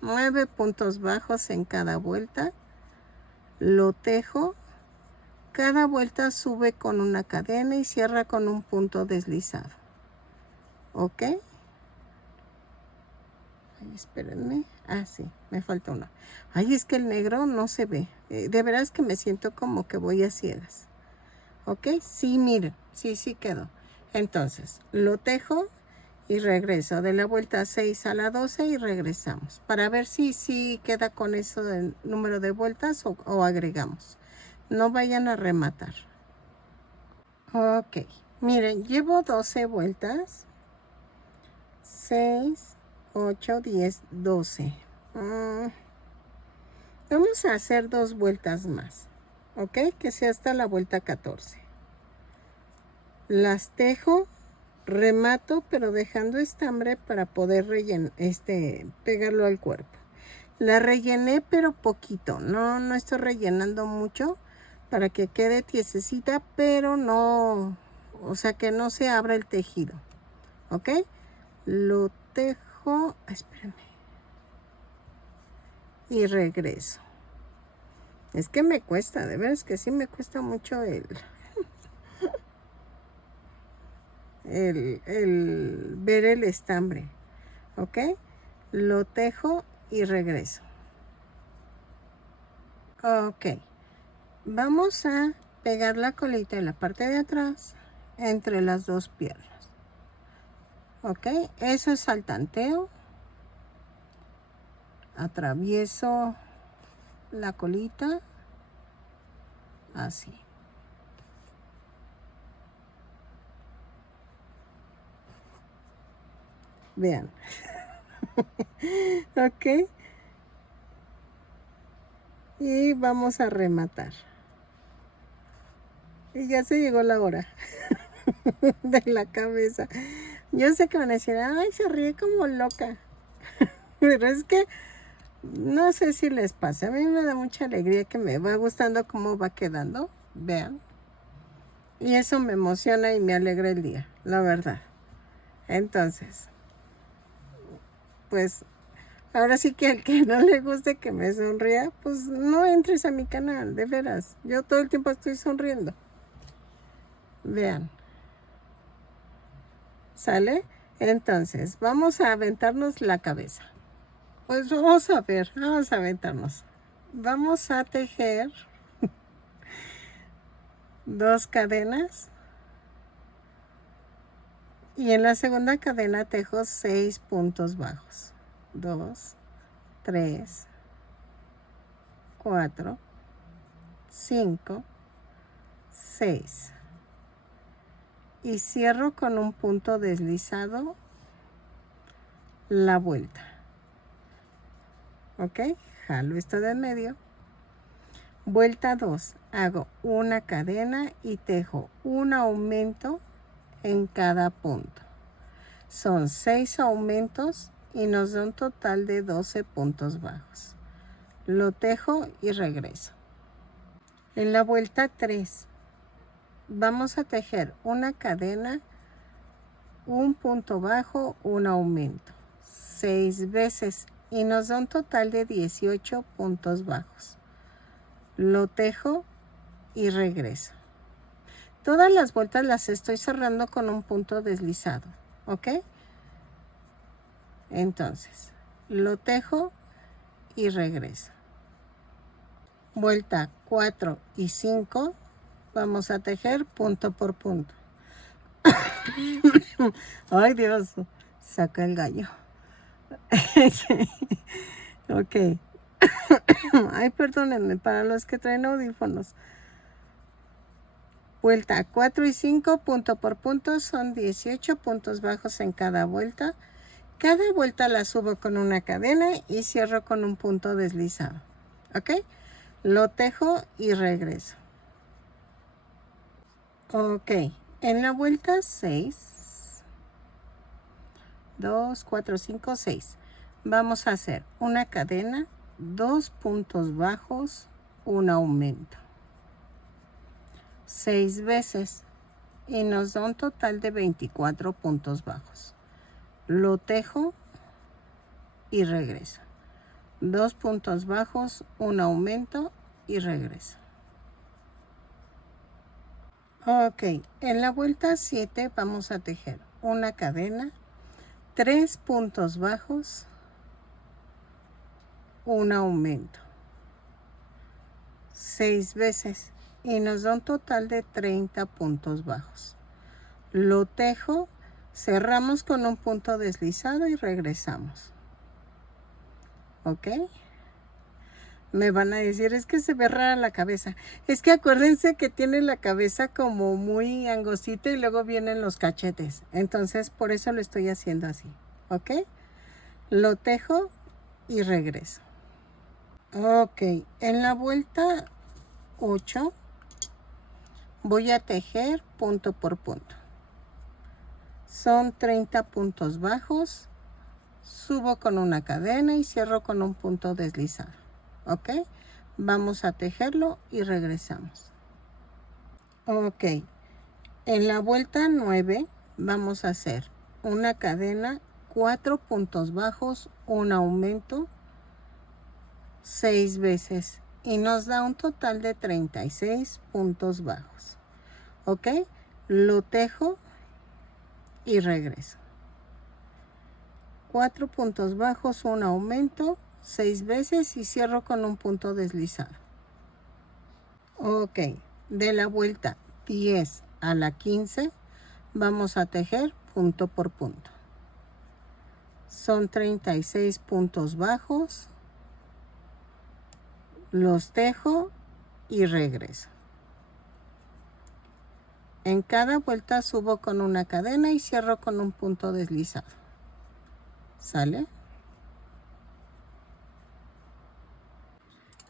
9 puntos bajos en cada vuelta. Lo tejo, cada vuelta sube con una cadena y cierra con un punto deslizado. ¿Ok? Ay, espérenme. Sí, me falta uno. Ay, es que el negro no se ve. De veras que me siento como que voy a ciegas. ¿Ok? Sí, miren, sí quedó. Entonces, lo tejo y regreso de la vuelta 6 a la 12 y regresamos para ver si queda con eso del número de vueltas o agregamos. No vayan a rematar. Ok, miren, llevo 12 vueltas. 6, 8, 10, 12. Vamos a hacer 2 vueltas más. ¿Ok? Que sea hasta la vuelta 14. Las tejo, remato, pero dejando estambre para poder pegarlo al cuerpo. La rellené, pero poquito. No estoy rellenando mucho para que quede tiesecita, pero no, o sea que no se abra el tejido. ¿Ok? Lo tejo, espérenme. Y regreso. Es que me cuesta, de veras que sí me cuesta mucho el ver el estambre. ¿Ok? Lo tejo y regreso. Ok. Vamos a pegar la colita en la parte de atrás entre las 2 piernas. ¿Ok? Eso es saltanteo. Atravieso la colita así. Vean. Ok. Y vamos a rematar. Y ya se llegó la hora de la cabeza. Yo sé que van a decir, ay, se ríe como loca. Pero es que no sé si les pasa. A mí me da mucha alegría que me va gustando cómo va quedando. Vean. Y eso me emociona y me alegra el día, la verdad. Entonces, pues ahora sí que al que no le guste que me sonría, pues no entres a mi canal, de veras. Yo todo el tiempo estoy sonriendo. Vean. ¿Sale? Entonces, vamos a aventarnos la cabeza. Pues vamos a ver, vamos a aventarnos. Vamos a tejer 2 cadenas. Y en la segunda cadena tejo 6 puntos bajos. 2, 3, 4, 5, 6. Y cierro con un punto deslizado la vuelta. ¿Ok? Jalo esto de en medio. Vuelta 2. Hago una cadena y tejo un aumento en cada punto. Son 6 aumentos y nos da un total de 12 puntos bajos. Lo tejo y regreso. En la vuelta 3 vamos a tejer una cadena, un punto bajo, un aumento, 6 veces y nos da un total de 18 puntos bajos. Lo tejo y regreso. Todas las vueltas las estoy cerrando con un punto deslizado, ¿ok? Entonces, lo tejo y regreso. Vuelta 4 y 5, vamos a tejer punto por punto. Ay, Dios, saca el gallo. Ok. Ay, perdónenme, para los que traen audífonos. Vuelta 4 y 5, punto por punto, son 18 puntos bajos en cada vuelta. Cada vuelta la subo con una cadena y cierro con un punto deslizado. ¿Ok? Lo tejo y regreso. Ok, en la vuelta 6, 2, 4, 5, 6, vamos a hacer una cadena, 2 puntos bajos, un aumento. 6 veces y nos da un total de 24 puntos bajos. Lo tejo y regreso. 2 puntos bajos, un aumento y regreso. Ok, en la vuelta 7 vamos a tejer una cadena, 3 puntos bajos, un aumento, 6 veces y nos da un total de 30 puntos bajos. Lo tejo, cerramos con un punto deslizado y regresamos. ¿Ok? Me van a decir, es que se ve rara la cabeza. Es que acuérdense que tiene la cabeza como muy angostita y luego vienen los cachetes. Entonces, por eso lo estoy haciendo así. ¿Ok? Lo tejo y regreso. Ok, en la vuelta 8 voy a tejer punto por punto. Son 30 puntos bajos. Subo con una cadena y cierro con un punto deslizado. ¿Ok? Vamos a tejerlo y regresamos. Ok, en la vuelta 9 vamos a hacer una cadena, 4 puntos bajos, un aumento, 6 veces y nos da un total de 36 puntos bajos. ¿Ok? Lo tejo y regreso. 4 puntos bajos, un aumento, 6 veces y cierro con un punto deslizado. Ok, de la vuelta 10 a la 15 vamos a tejer punto por punto. Son 36 puntos bajos, los tejo y regreso. En cada vuelta subo con una cadena y cierro con un punto deslizado. ¿Sale?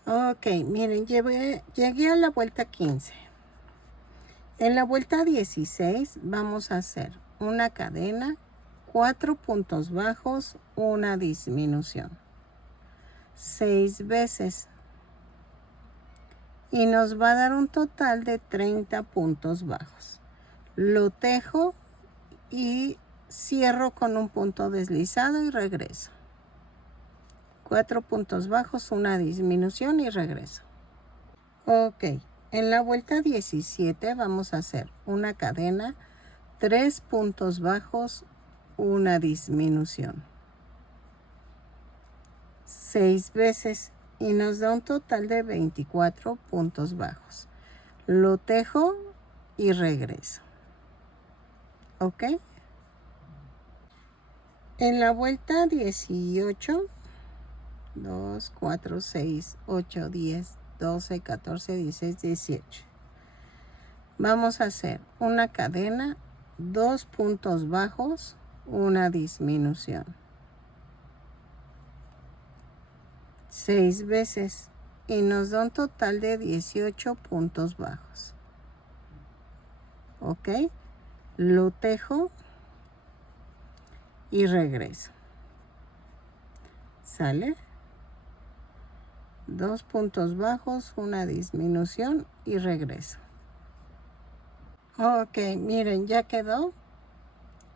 Ok, miren, llegué a la vuelta 15. En la vuelta 16 vamos a hacer una cadena, 4 puntos bajos, una disminución. 6 veces. Y nos va a dar un total de 30 puntos bajos. Lo tejo y cierro con un punto deslizado y regreso. 4 puntos bajos, una disminución y regreso. Ok, en la vuelta 17 vamos a hacer una cadena, 3 puntos bajos, una disminución. 6 veces y nos da un total de 24 puntos bajos. Lo tejo y regreso. ¿Ok? En la vuelta 18, 2, 4, 6, 8, 10, 12, 14, 16, 18. Vamos a hacer una cadena, 2 puntos bajos, una disminución. 6 veces y nos da un total de 18 puntos bajos. ¿Ok? Lo tejo y regreso. ¿Sale? 2 puntos bajos, una disminución y regreso. Ok, miren, ya quedó.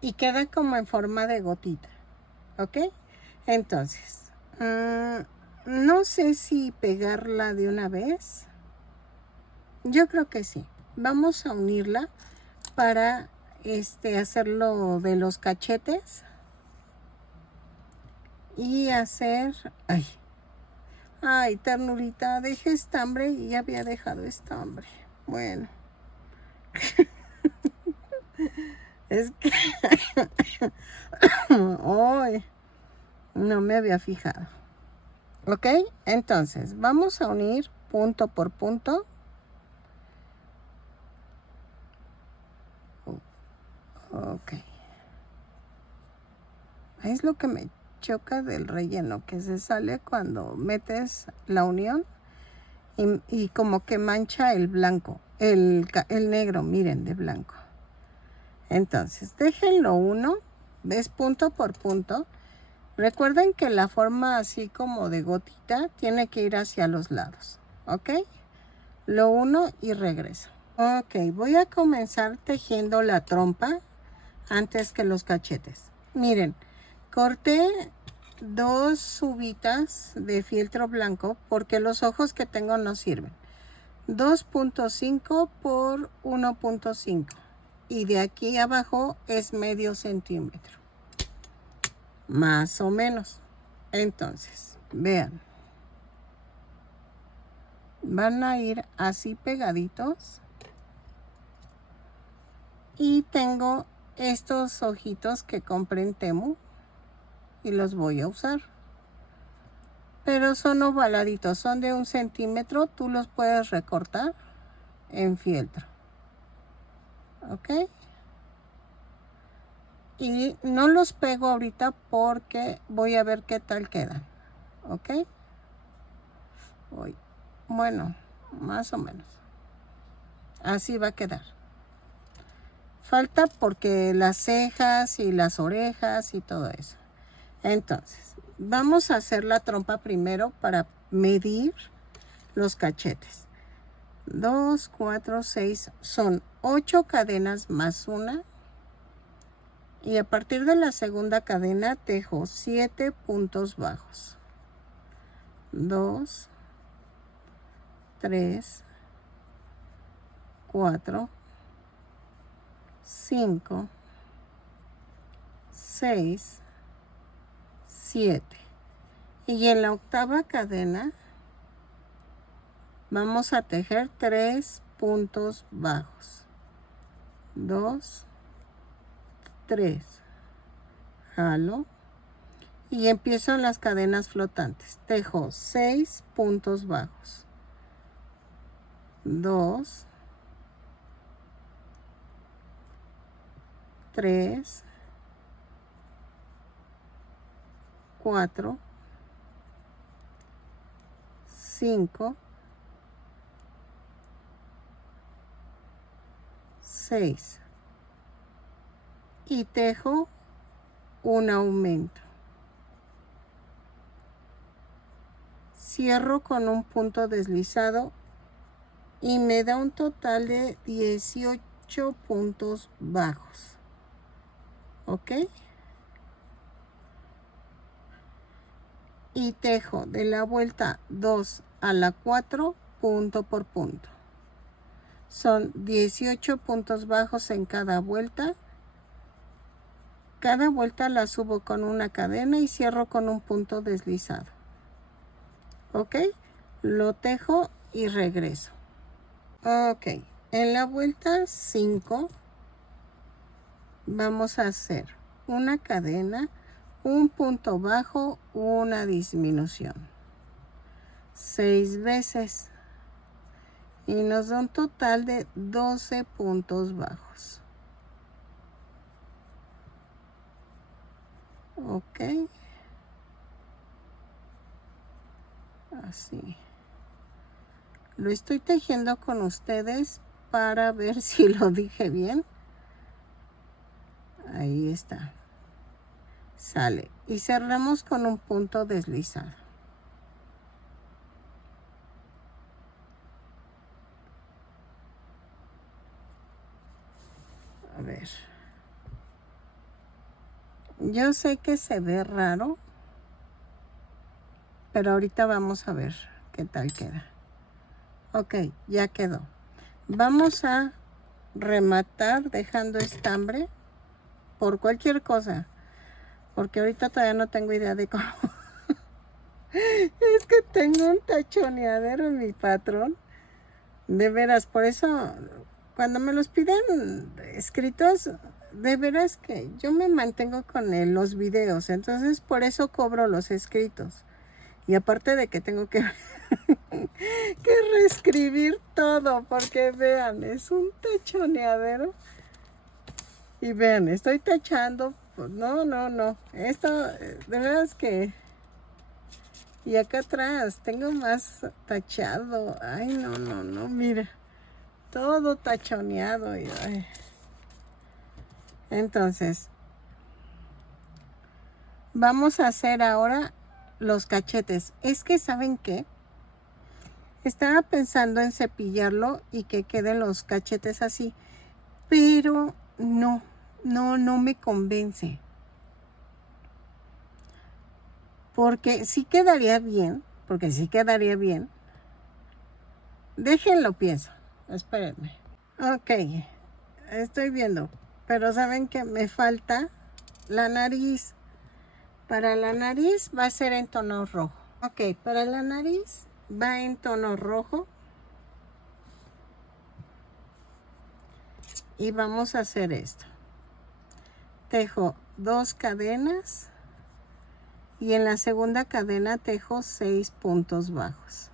Y queda como en forma de gotita. ¿Ok? Entonces, no sé si pegarla de una vez. Yo creo que sí. Vamos a unirla para hacerlo de los cachetes. Y hacer... Ay, ternurita, dejé estambre y ya había dejado estambre. Bueno. Es que... Ay, no me había fijado. ¿Ok? Entonces, vamos a unir punto por punto. Ok. Es lo que me choca del relleno, que se sale cuando metes la unión y como que mancha el blanco, el negro, miren, de blanco. Entonces, déjenlo uno, ves, punto por punto. Recuerden que la forma así como de gotita tiene que ir hacia los lados, ¿ok? Lo uno y regreso. Ok, voy a comenzar tejiendo la trompa antes que los cachetes. Miren, corté 2 uvitas de fieltro blanco porque los ojos que tengo no sirven. 2.5 por 1.5 y de aquí abajo es medio centímetro. Más o menos. Entonces, vean. Van a ir así pegaditos. Y tengo estos ojitos que compré en Temu. Y los voy a usar. Pero son ovaladitos. Son de 1 centímetro. Tú los puedes recortar en fieltro. ¿Ok? Y no los pego ahorita porque voy a ver qué tal quedan. ¿Ok? Bueno, más o menos. Así va a quedar. Falta porque las cejas y las orejas y todo eso. Entonces, vamos a hacer la trompa primero para medir los cachetes. 2, 4, 6, son 8 cadenas más una. Y a partir de la segunda cadena tejo 7 puntos bajos. 2, 3, 4, 5, 6, 7. Y en la octava cadena vamos a tejer 3 puntos bajos. 2, 3. Jalo. Y empiezo en las cadenas flotantes. Tejo 6 puntos bajos. 2, 3, 4, 5, 6 y tejo un aumento. Cierro con un punto deslizado y me da un total de 18 puntos bajos. ¿Ok? Y tejo de la vuelta 2 a la 4 punto por punto. Son 18 puntos bajos en cada vuelta. Cada vuelta la subo con una cadena y cierro con un punto deslizado. ¿Ok? Lo tejo y regreso. Ok, en la vuelta 5 vamos a hacer una cadena, un punto bajo, una disminución. 6 veces. Y nos da un total de 12 puntos bajos. Ok. Así. Lo estoy tejiendo con ustedes para ver si lo dije bien. Ahí está. Sale. Y cerramos con un punto deslizado. A ver. Yo sé que se ve raro, pero ahorita vamos a ver qué tal queda. Ok, ya quedó. Vamos a rematar dejando estambre por cualquier cosa, porque ahorita todavía no tengo idea de cómo. Es que tengo un tachoneadero en mi patrón. De veras, por eso cuando me los piden escritos, de veras que yo me mantengo con los videos, entonces por eso cobro los escritos. Y aparte de que tengo que, que reescribir todo, porque vean, es un tachoneadero. Y vean, estoy tachando, pues, no, esto, de veras que... Y acá atrás tengo más tachado. Ay, no, mira. Todo tachoneado. Ay. Entonces, vamos a hacer ahora los cachetes. Es que, ¿saben qué? Estaba pensando en cepillarlo y que queden los cachetes así. Pero no me convence. Porque sí quedaría bien. Déjenlo, pienso. Espérenme. Ok, estoy viendo. Pero ¿saben qué? Me falta la nariz. Para la nariz va a ser en tono rojo. Ok, para la nariz va en tono rojo. Y vamos a hacer esto. Tejo 2 cadenas. Y en la segunda cadena tejo 6 puntos bajos.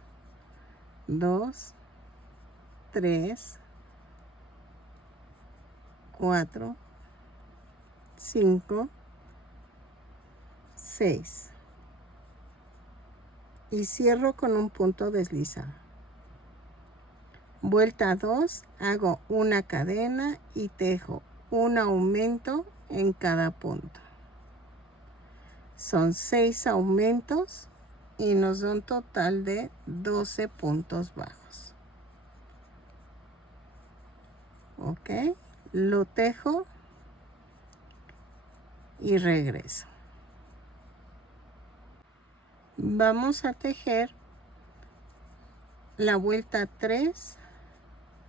2, 3, 4, 5, 6. Y cierro con un punto deslizado. Vuelta 2, hago una cadena y tejo un aumento en cada punto. Son 6 aumentos y nos da un total de 12 puntos bajos. Ok, lo tejo y regreso. Vamos a tejer la vuelta 3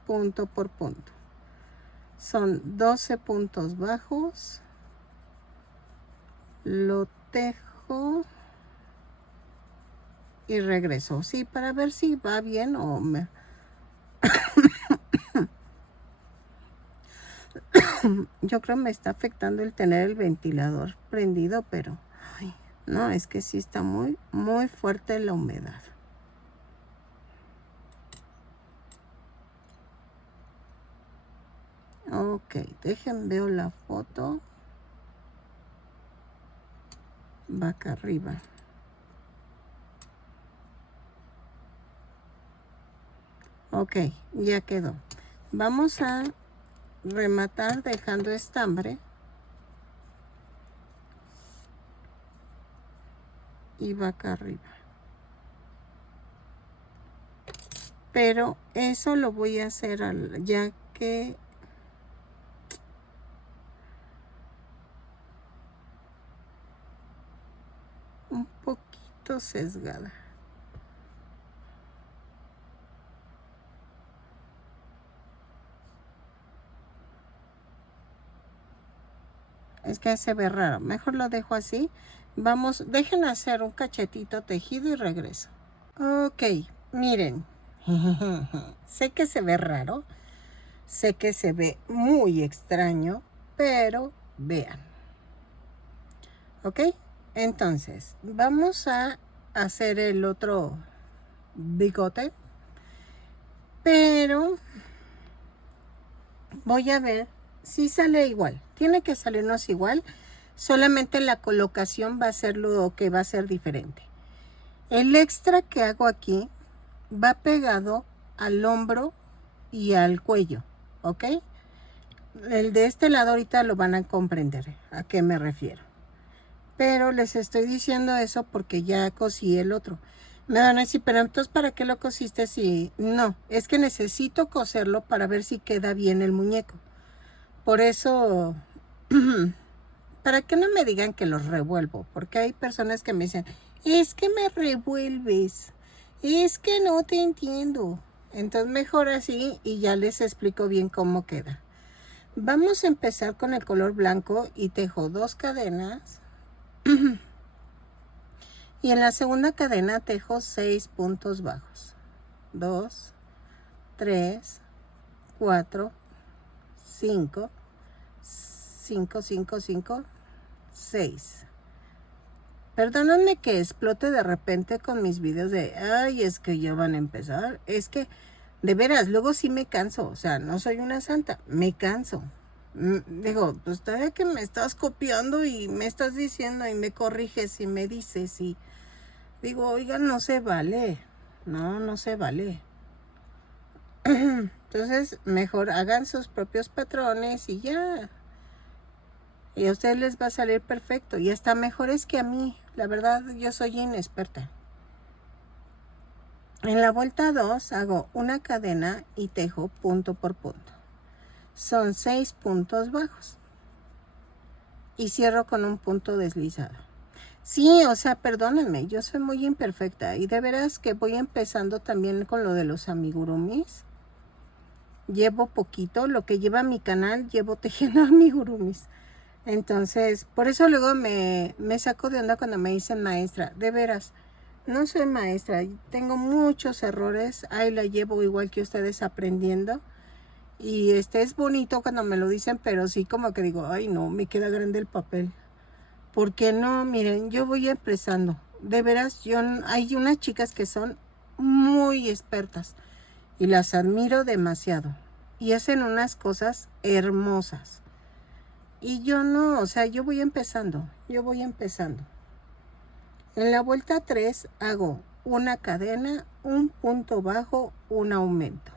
punto por punto. Son 12 puntos bajos. Lo tejo y regreso. Sí, para ver si va bien o me... Yo creo que me está afectando el tener el ventilador prendido, pero ay, no, es que sí está muy fuerte la humedad. Ok, dejen veo la foto. Va acá arriba. Ok, ya quedó. Vamos a rematar dejando estambre. Y va acá arriba. Pero eso lo voy a hacer ya que un poquito sesgada. Es que se ve raro. Mejor lo dejo así. Vamos, dejen hacer un cachetito tejido y regreso. Ok, miren. Sé que se ve raro. Sé que se ve muy extraño. Pero vean. Ok, entonces vamos a hacer el otro bigote. Pero voy a ver si sale igual. Tiene que salirnos igual. Solamente la colocación va a ser lo que va a ser diferente. El extra que hago aquí va pegado al hombro y al cuello, ¿ok? El de este lado ahorita lo van a comprender a qué me refiero. Pero les estoy diciendo eso porque ya cosí el otro. Me van a decir, pero entonces ¿para qué lo cosiste si...? No, es que necesito coserlo para ver si queda bien el muñeco. Por eso... para que no me digan que los revuelvo, porque hay personas que me dicen, es que me revuelves, es que no te entiendo. Entonces mejor así y ya les explico bien cómo queda. Vamos a empezar con el color blanco y tejo 2 cadenas. Y en la segunda cadena tejo 6 puntos bajos. 2, 3, 4, 5, 5, 5, 5, 6. Perdónenme que explote de repente con mis videos de, ay, es que ya van a empezar. Es que, de veras, luego sí me canso. O sea, no soy una santa, me canso. Digo, pues todavía que me estás copiando y me estás diciendo y me corriges y me dices y... Digo, oigan, no se vale. No, no se vale. Entonces, mejor hagan sus propios patrones y ya. Y a ustedes les va a salir perfecto. Y hasta mejores que a mí. La verdad, yo soy inexperta. En la vuelta 2 hago una cadena y tejo punto por punto. Son 6 puntos bajos. Y cierro con un punto deslizado. Sí, o sea, perdónenme, yo soy muy imperfecta. Y de veras que voy empezando también con lo de los amigurumis. Llevo poquito, lo que lleva mi canal, llevo tejiendo amigurumis. Entonces, por eso luego me saco de onda cuando me dicen maestra. De veras, no soy maestra, tengo muchos errores, ahí la llevo igual que ustedes aprendiendo. Y es bonito cuando me lo dicen, pero sí como que digo, ay no, me queda grande el papel. Porque no, miren, yo voy empezando. De veras, hay unas chicas que son muy expertas y las admiro demasiado. Y hacen unas cosas hermosas. Y yo no, o sea, yo voy empezando. En la vuelta 3 hago una cadena, un punto bajo, un aumento.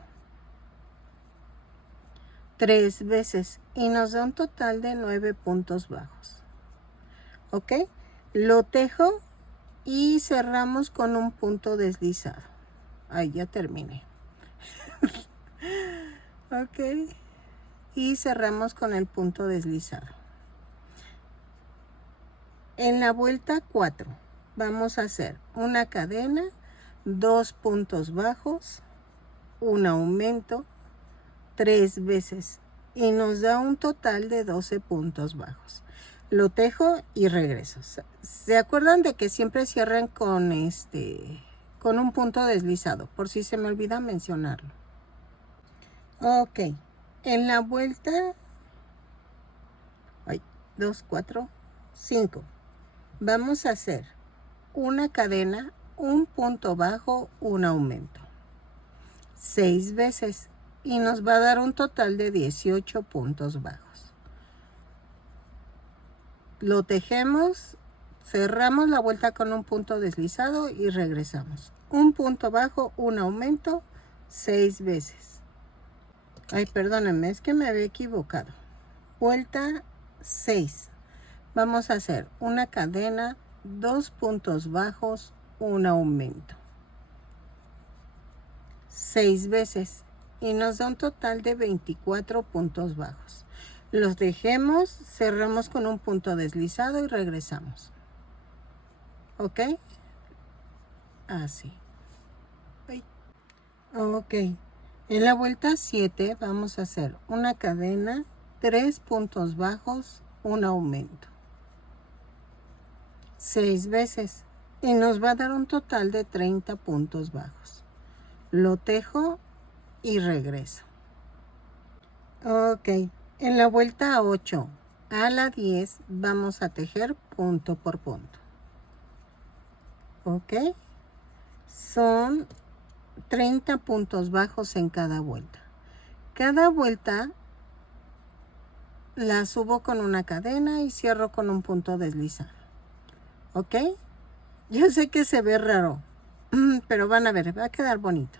3 veces y nos da un total de 9 puntos bajos. ¿Ok? Lo tejo y cerramos con un punto deslizado. Ahí ya terminé. Ok. Y cerramos con el punto deslizado. En la vuelta 4 vamos a hacer una cadena, 2 puntos bajos, un aumento, 3 veces y nos da un total de 12 puntos bajos. Lo tejo y regreso. ¿Se acuerdan de que siempre cierren con con un punto deslizado? Por si se me olvida mencionarlo. Ok, en la vuelta 2, 4, 5 vamos a hacer una cadena, un punto bajo, un aumento. 6 veces y nos va a dar un total de 18 puntos bajos. Lo tejemos, cerramos la vuelta con un punto deslizado y regresamos. Un punto bajo, un aumento, 6 veces. Ay, perdónenme, es que me había equivocado. Vuelta 6. Vamos a hacer una cadena, 2 puntos bajos, un aumento. 6 veces y nos da un total de 24 puntos bajos. Los dejemos, cerramos con un punto deslizado y regresamos. ¿Ok? Así. Ok. En la vuelta 7 vamos a hacer una cadena, 3 puntos bajos, un aumento. 6 veces y nos va a dar un total de 30 puntos bajos. Lo tejo y regreso. Ok. En la vuelta 8 a la 10 vamos a tejer punto por punto. Ok. Son 30 puntos bajos en cada vuelta. Cada vuelta la subo con una cadena y cierro con un punto deslizado. ¿Ok? Yo sé que se ve raro, pero van a ver, va a quedar bonito.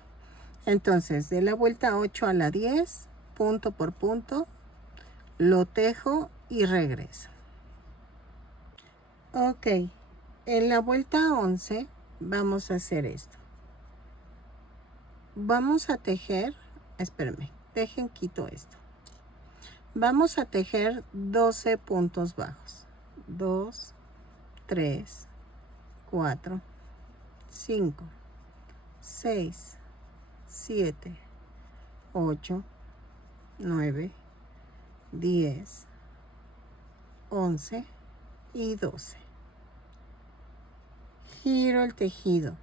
Entonces, de la vuelta 8 a la 10, punto por punto, lo tejo y regreso. Ok, en la vuelta 11 vamos a hacer esto. Vamos a tejer, espérenme, dejen quito esto. Vamos a tejer 12 puntos bajos. 2, 3, 4, 5, 6, 7, 8, 9, 10, 11 y 12. Giro el tejido,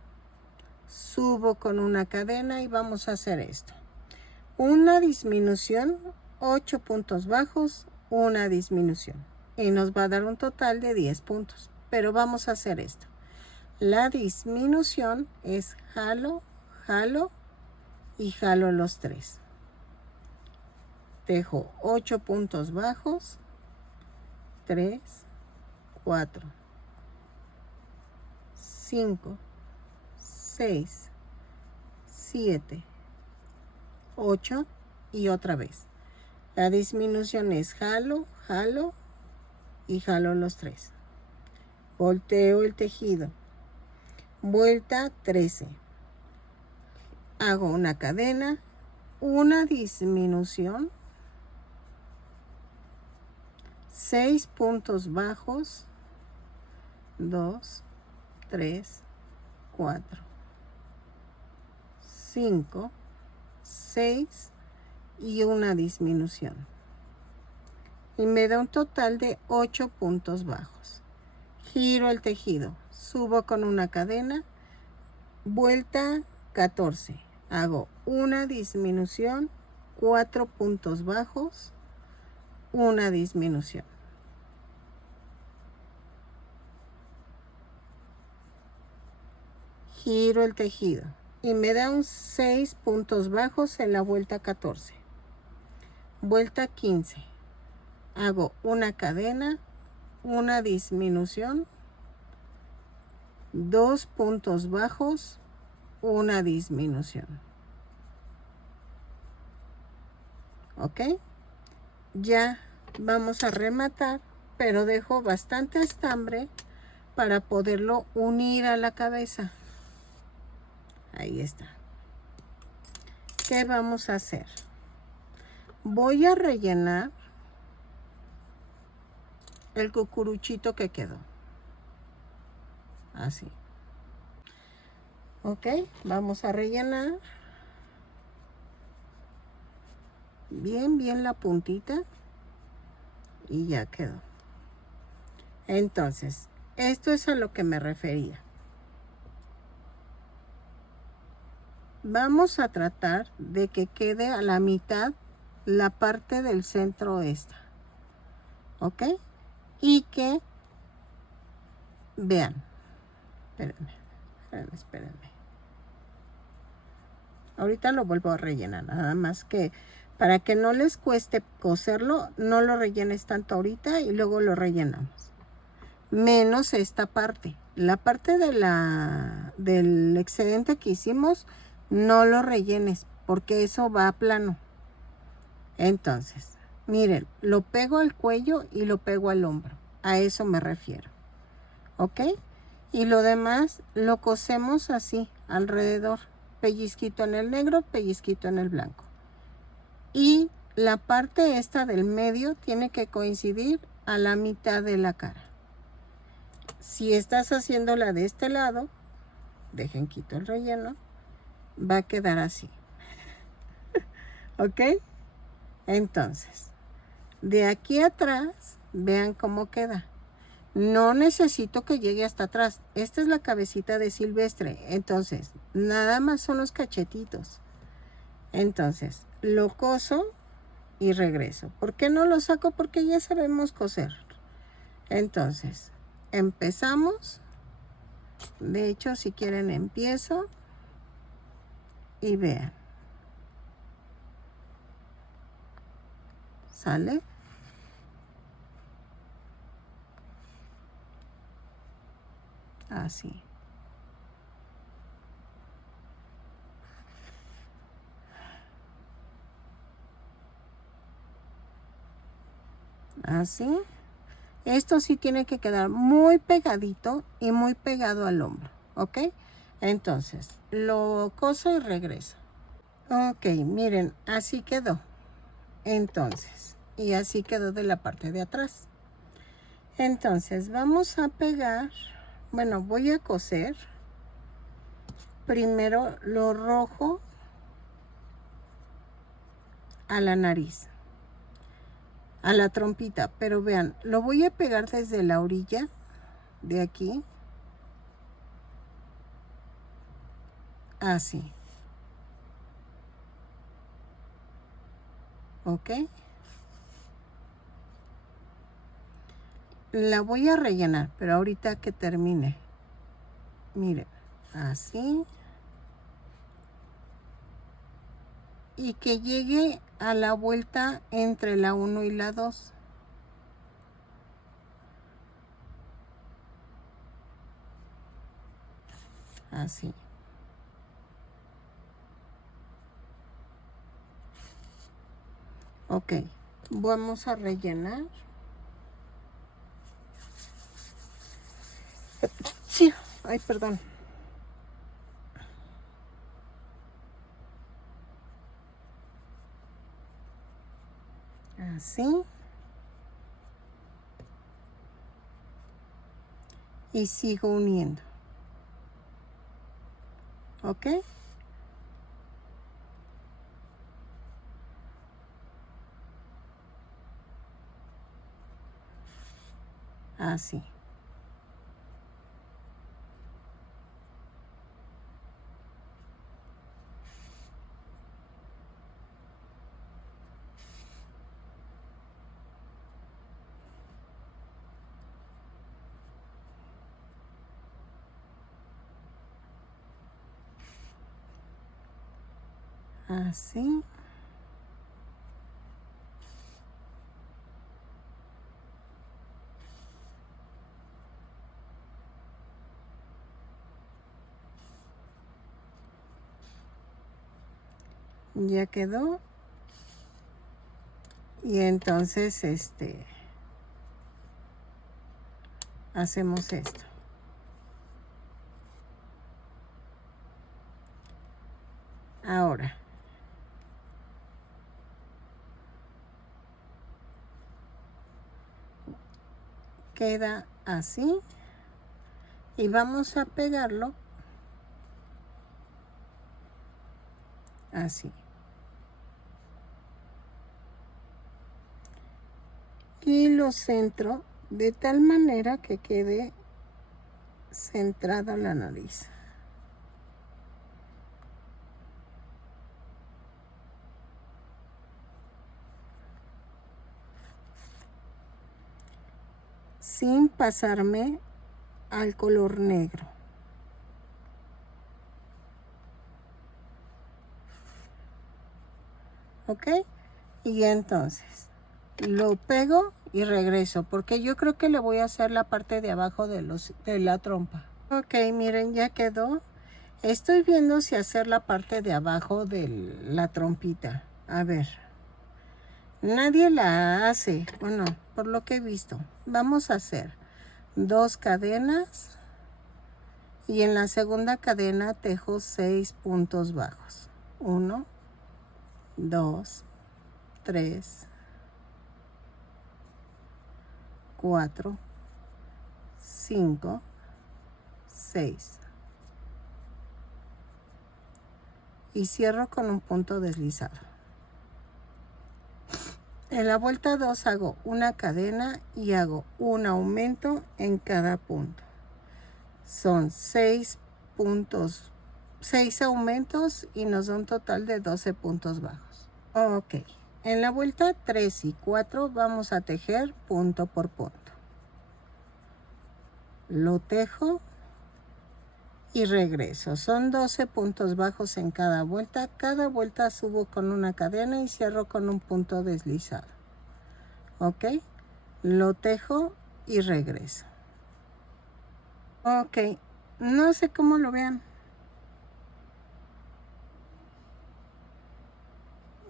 subo con una cadena y vamos a hacer esto. Una disminución, 8 puntos bajos, una disminución. Y nos va a dar un total de 10 puntos. Pero vamos a hacer esto. La disminución es jalo, jalo y jalo los 3. Tejo 8 puntos bajos, 3, 4, 5, 6, 7, 8 y otra vez. La disminución es jalo, jalo y jalo los 3. Volteo el tejido. Vuelta 13. Hago una cadena, una disminución, 6 puntos bajos, 2, 3, 4, 5, 6 y una disminución. Y me da un total de 8 puntos bajos. Giro el tejido, subo con una cadena, vuelta 14. Hago una disminución, 4 puntos bajos, una disminución. Giro el tejido y me da un 6 puntos bajos en la vuelta 14. Vuelta 15. Hago una cadena, una disminución, 2 puntos bajos, una disminución. ¿Ok? Ya vamos a rematar, pero dejo bastante estambre para poderlo unir a la cabeza. Ahí está. ¿Qué vamos a hacer? Voy a rellenar el cucuruchito que quedó. Así. Ok, vamos a rellenar bien la puntita y ya quedó. Entonces, esto es a lo que me refería. Vamos a tratar de que quede a la mitad la parte del centro esta. ¿Ok? Y que vean. Espérenme. Ahorita lo vuelvo a rellenar, nada más que para que no les cueste coserlo, no lo rellenes tanto ahorita y luego lo rellenamos. Menos esta parte. La parte del excedente que hicimos, no lo rellenes porque eso va a plano. Entonces, miren, lo pego al cuello y lo pego al hombro. A eso me refiero. ¿Ok? Y lo demás lo cosemos así, alrededor. Pellizquito en el negro, pellizquito en el blanco. Y la parte esta del medio tiene que coincidir a la mitad de la cara. Si estás haciéndola de este lado, dejen quito el relleno, va a quedar así. ¿Ok? Entonces, de aquí atrás, vean cómo queda. No necesito que llegue hasta atrás. Esta es la cabecita de Silvestre. Entonces, nada más son los cachetitos. Entonces, lo coso y regreso. ¿Por qué no lo saco? Porque ya sabemos coser. Entonces, empezamos. De hecho, si quieren, empiezo. Y vean. ¿Sale? Así. Así. Esto sí tiene que quedar muy pegadito y muy pegado al hombro. ¿Ok? Entonces, lo coso y regreso. Ok, miren, así quedó. Entonces, y así quedó de la parte de atrás. Entonces, vamos a pegar, bueno, voy a coser primero lo rojo a la nariz, a la trompita, pero vean, lo voy a pegar desde la orilla de aquí, así. ¿Ok? La voy a rellenar, pero ahorita que termine. Miren, así. Y que llegue a la vuelta entre la 1 y la 2. Así. Ok, vamos a rellenar. Sí, ay, perdón. Así. Y sigo uniendo. ¿Ok? Así. Así. Ya quedó. Y entonces, hacemos esto. Ahora. Queda así. Y vamos a pegarlo así. Y lo centro de tal manera que quede centrada la nariz. Sin pasarme al color negro. ¿ok? Y entonces lo pego y regreso, porque yo creo que le voy a hacer la parte de abajo de la trompa. Ok, miren, ya quedó. Estoy viendo si hacer la parte de abajo de la trompita. A ver. Nadie la hace, bueno, por lo que he visto. Vamos a hacer 2 cadenas y en la segunda cadena tejo 6 puntos bajos. 1, 2, 3, 4, 5, 6. Y cierro con un punto deslizado. En la vuelta 2 hago una cadena y hago un aumento en cada punto. Son 6 puntos, 6 aumentos y nos da un total de 12 puntos bajos. Ok, en la vuelta 3 y 4 vamos a tejer punto por punto. Lo tejo y regreso. Son 12 puntos bajos en cada vuelta. Cada vuelta subo con una cadena y cierro con un punto deslizado. Ok, lo tejo y regreso. Ok, no sé cómo lo vean.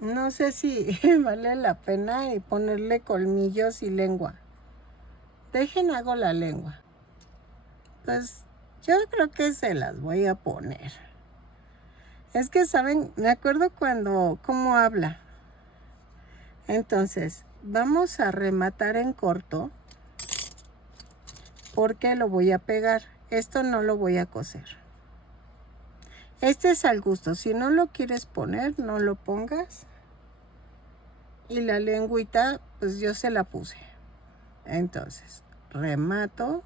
No sé si vale la pena y ponerle colmillos y lengua. Dejen, hago la lengua. Pues yo creo que se las voy a poner. Es que, ¿saben? Me acuerdo cómo habla. Entonces, vamos a rematar en corto porque lo voy a pegar. Esto no lo voy a coser. Este es al gusto. Si no lo quieres poner, no lo pongas. Y la lengüita, pues yo se la puse. Entonces, remato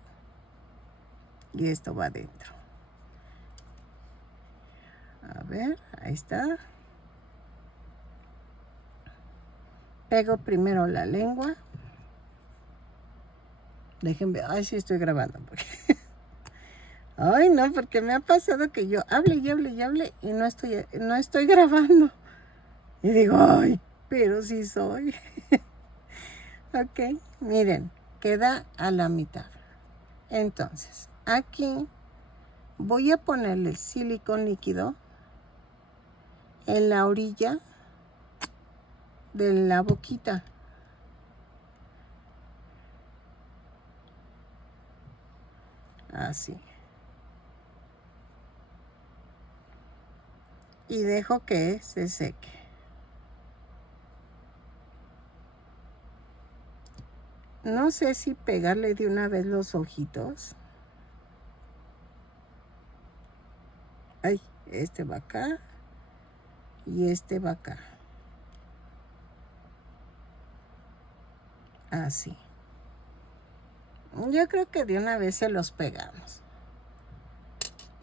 y esto va adentro. A ver, ahí está. Pego primero la lengua. Déjenme, ay, sí estoy grabando. Ay, no, porque me ha pasado que yo hable y hable y hable y no estoy grabando. Y digo, ay, pero sí soy. Ok, miren, queda a la mitad. Entonces, aquí voy a ponerle silicón líquido en la orilla de la boquita. Así. Y dejo que se seque. No sé si pegarle de una vez los ojitos. Ay, este va acá y este va acá. Así. Yo creo que de una vez se los pegamos.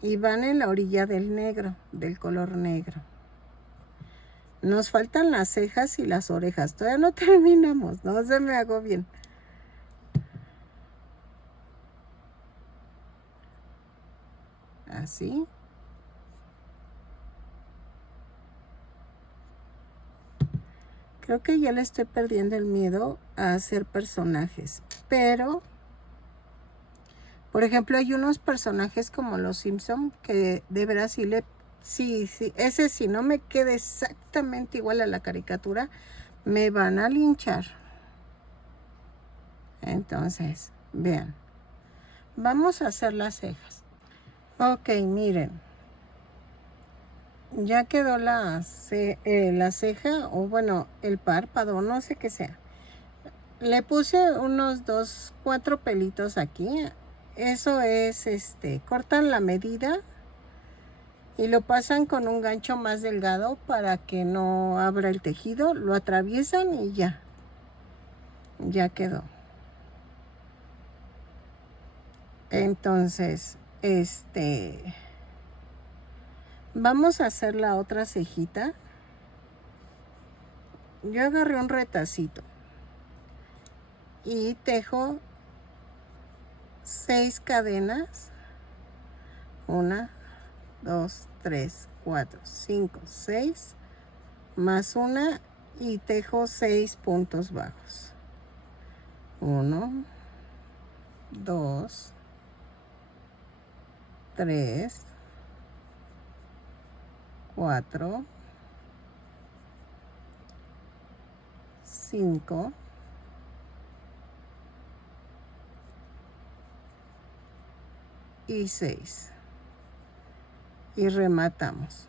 Y van en la orilla del negro, del color negro. Nos faltan las cejas y las orejas. Todavía no terminamos, no se me hago bien. Así. Creo que ya le estoy perdiendo el miedo a hacer personajes. Pero, por ejemplo, hay unos personajes como los Simpson que de veras sí, ese si no me queda exactamente igual a la caricatura, me van a linchar. Entonces, vean. Vamos a hacer las cejas. Ok, miren. Ya quedó la ceja, o bueno, el párpado, no sé qué sea. Le puse unos 4 pelitos aquí. Eso es, cortan la medida y lo pasan con un gancho más delgado para que no abra el tejido. Lo atraviesan y ya. Ya quedó. Entonces, vamos a hacer la otra cejita. Yo agarré un retacito y tejo 6 cadenas. 1, 2, 3, 4, 5, 6. Más una y tejo 6 puntos bajos. 1, 2, 3, 4, 5, y 6. Y rematamos.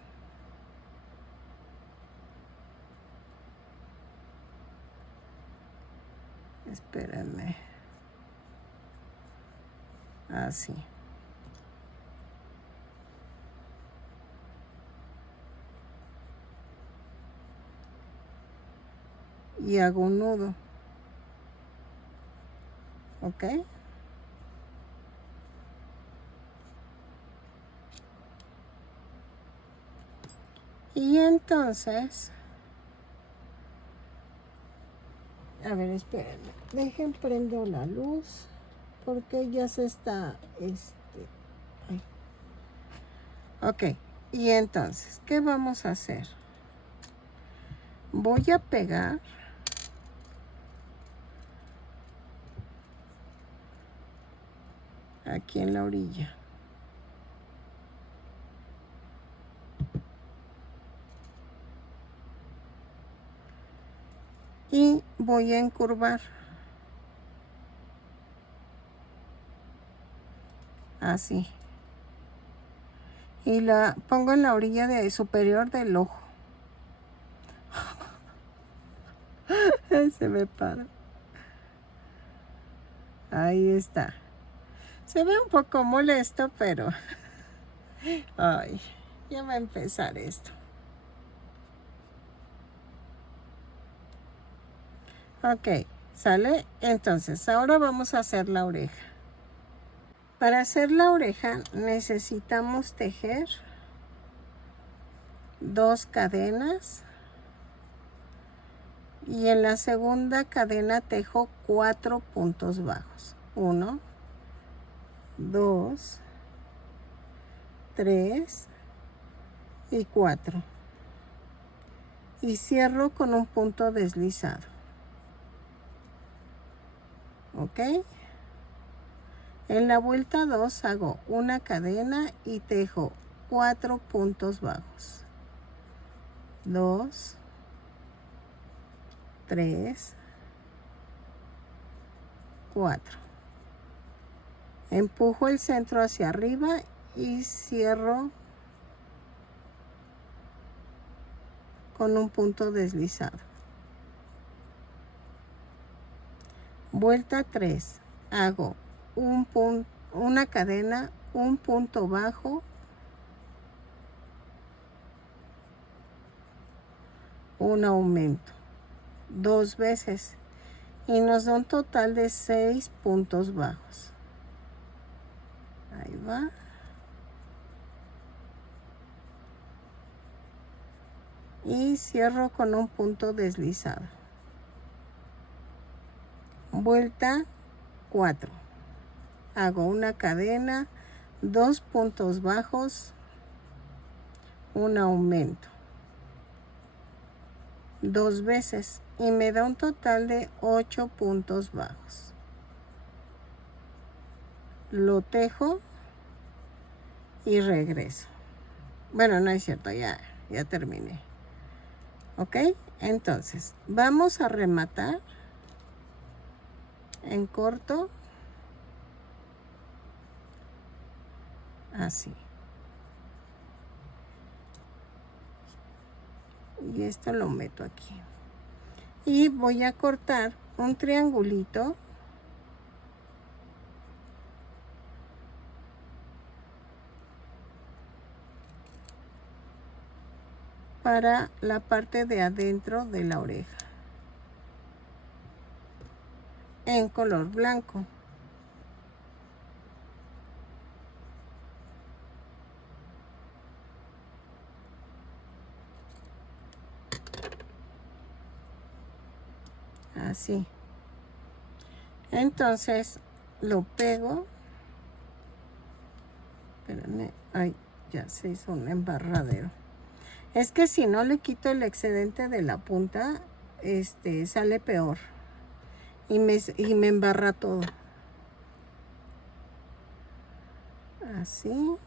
Espérenme. Así. Y hago un nudo. ¿Ok? Y entonces, a ver, espérenme. Dejen prendo la luz porque ya se está, ay. Ok, y entonces, ¿qué vamos a hacer? Voy a pegar aquí en la orilla. Y voy a encurvar. Así. Y la pongo en la orilla superior del ojo. Se me para. Ahí está. Se ve un poco molesto, pero... Ay, ya va a empezar esto. Ok, ¿sale? Entonces, ahora vamos a hacer la oreja. Para hacer la oreja necesitamos tejer 2 cadenas. Y en la segunda cadena tejo 4 puntos bajos. 1, 2, 3 y 4. Y cierro con un punto deslizado. ¿Ok? En la vuelta 2 hago una cadena y tejo 4 puntos bajos. 2, 3, 4. Empujo el centro hacia arriba y cierro con un punto deslizado. Vuelta 3. Hago una cadena, un punto bajo, un aumento, 2 veces y nos da un total de 6 puntos bajos. Ahí va. Y cierro con un punto deslizado. Vuelta 4. Hago una cadena, 2 puntos bajos, un aumento, 2 veces y me da un total de 8 puntos bajos. Lo tejo y regreso. Bueno, no es cierto, ya terminé. ¿Ok? Entonces, vamos a rematar en corto. Así. Y esto lo meto aquí. Y voy a cortar un triangulito. Para la parte de adentro de la oreja. En color blanco. Así. Entonces lo pego. Espérenme. Ay, ya se hizo un embarradero. Es que si no le quito el excedente de la punta, sale peor y me embarra todo. Así.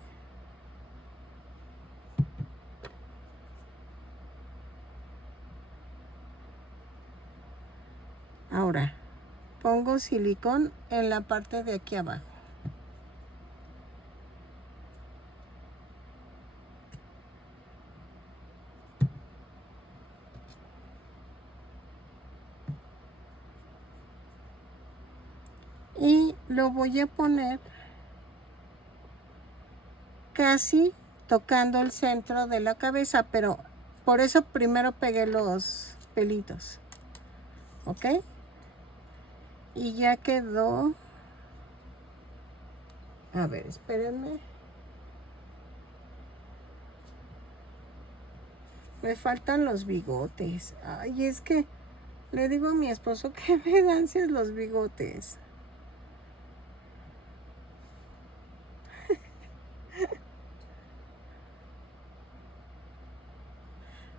Ahora pongo silicón en la parte de aquí abajo. Y lo voy a poner casi tocando el centro de la cabeza, pero por eso primero pegué los pelitos. ¿Ok? Y ya quedó. A ver, espérenme. Me faltan los bigotes. Ay, es que le digo a mi esposo que me dan ansias los bigotes.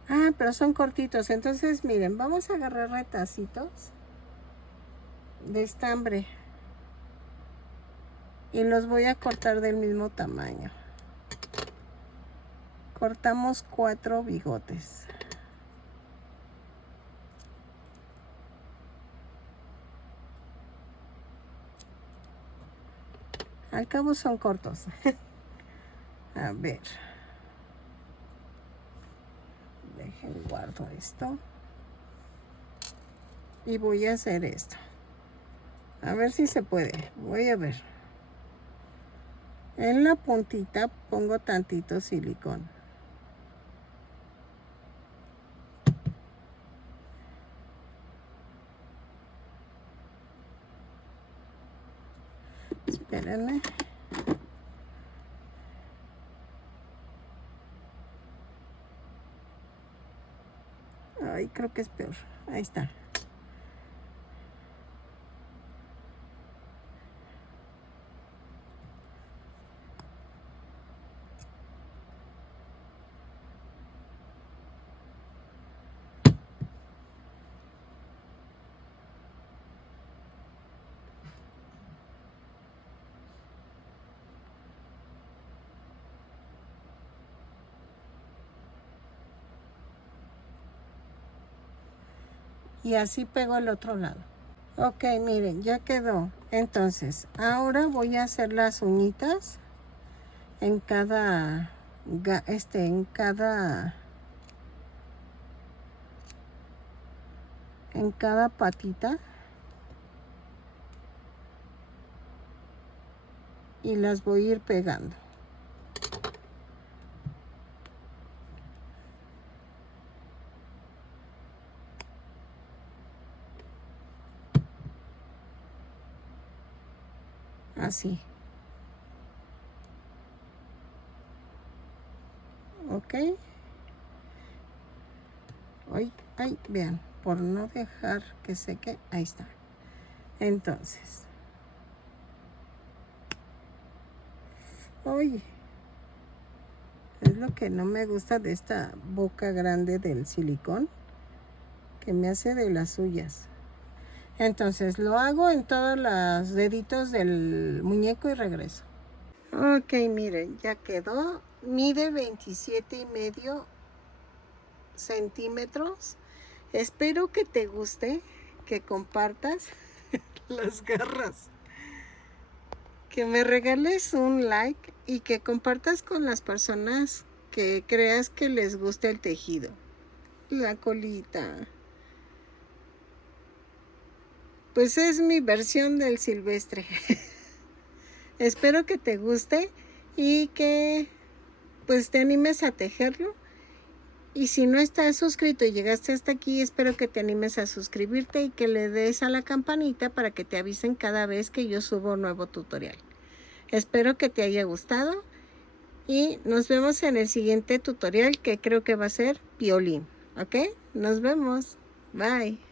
Ah, pero son cortitos. Entonces, miren, vamos a agarrar retacitos de estambre. Y los voy a cortar del mismo tamaño. Cortamos 4 bigotes. Al cabo son cortos. A ver. Dejen guardo esto. Y voy a hacer esto. A ver si se puede. Voy a ver. En la puntita pongo tantito silicón. Espérenme. Ay, creo que es peor. Ahí está. Y así pego el otro lado. Ok, miren, ya quedó. Entonces, ahora voy a hacer las uñitas en cada en cada patita. Y las voy a ir pegando. Así. Ok. Ay, vean, por no dejar que seque, ahí está. Entonces, oye, es lo que no me gusta de esta boca grande del silicón, que me hace de las suyas. Entonces lo hago en todos los deditos del muñeco y regreso. Ok, miren, ya quedó. Mide 27,5 centímetros. Espero que te guste, que compartas las garras, que me regales un like y que compartas con las personas que creas que les guste el tejido. La colita. Pues es mi versión del silvestre. Espero que te guste y que pues te animes a tejerlo. Y si no estás suscrito y llegaste hasta aquí, espero que te animes a suscribirte y que le des a la campanita para que te avisen cada vez que yo subo un nuevo tutorial. Espero que te haya gustado y nos vemos en el siguiente tutorial, que creo que va a ser violín. ¿Ok? Nos vemos. Bye.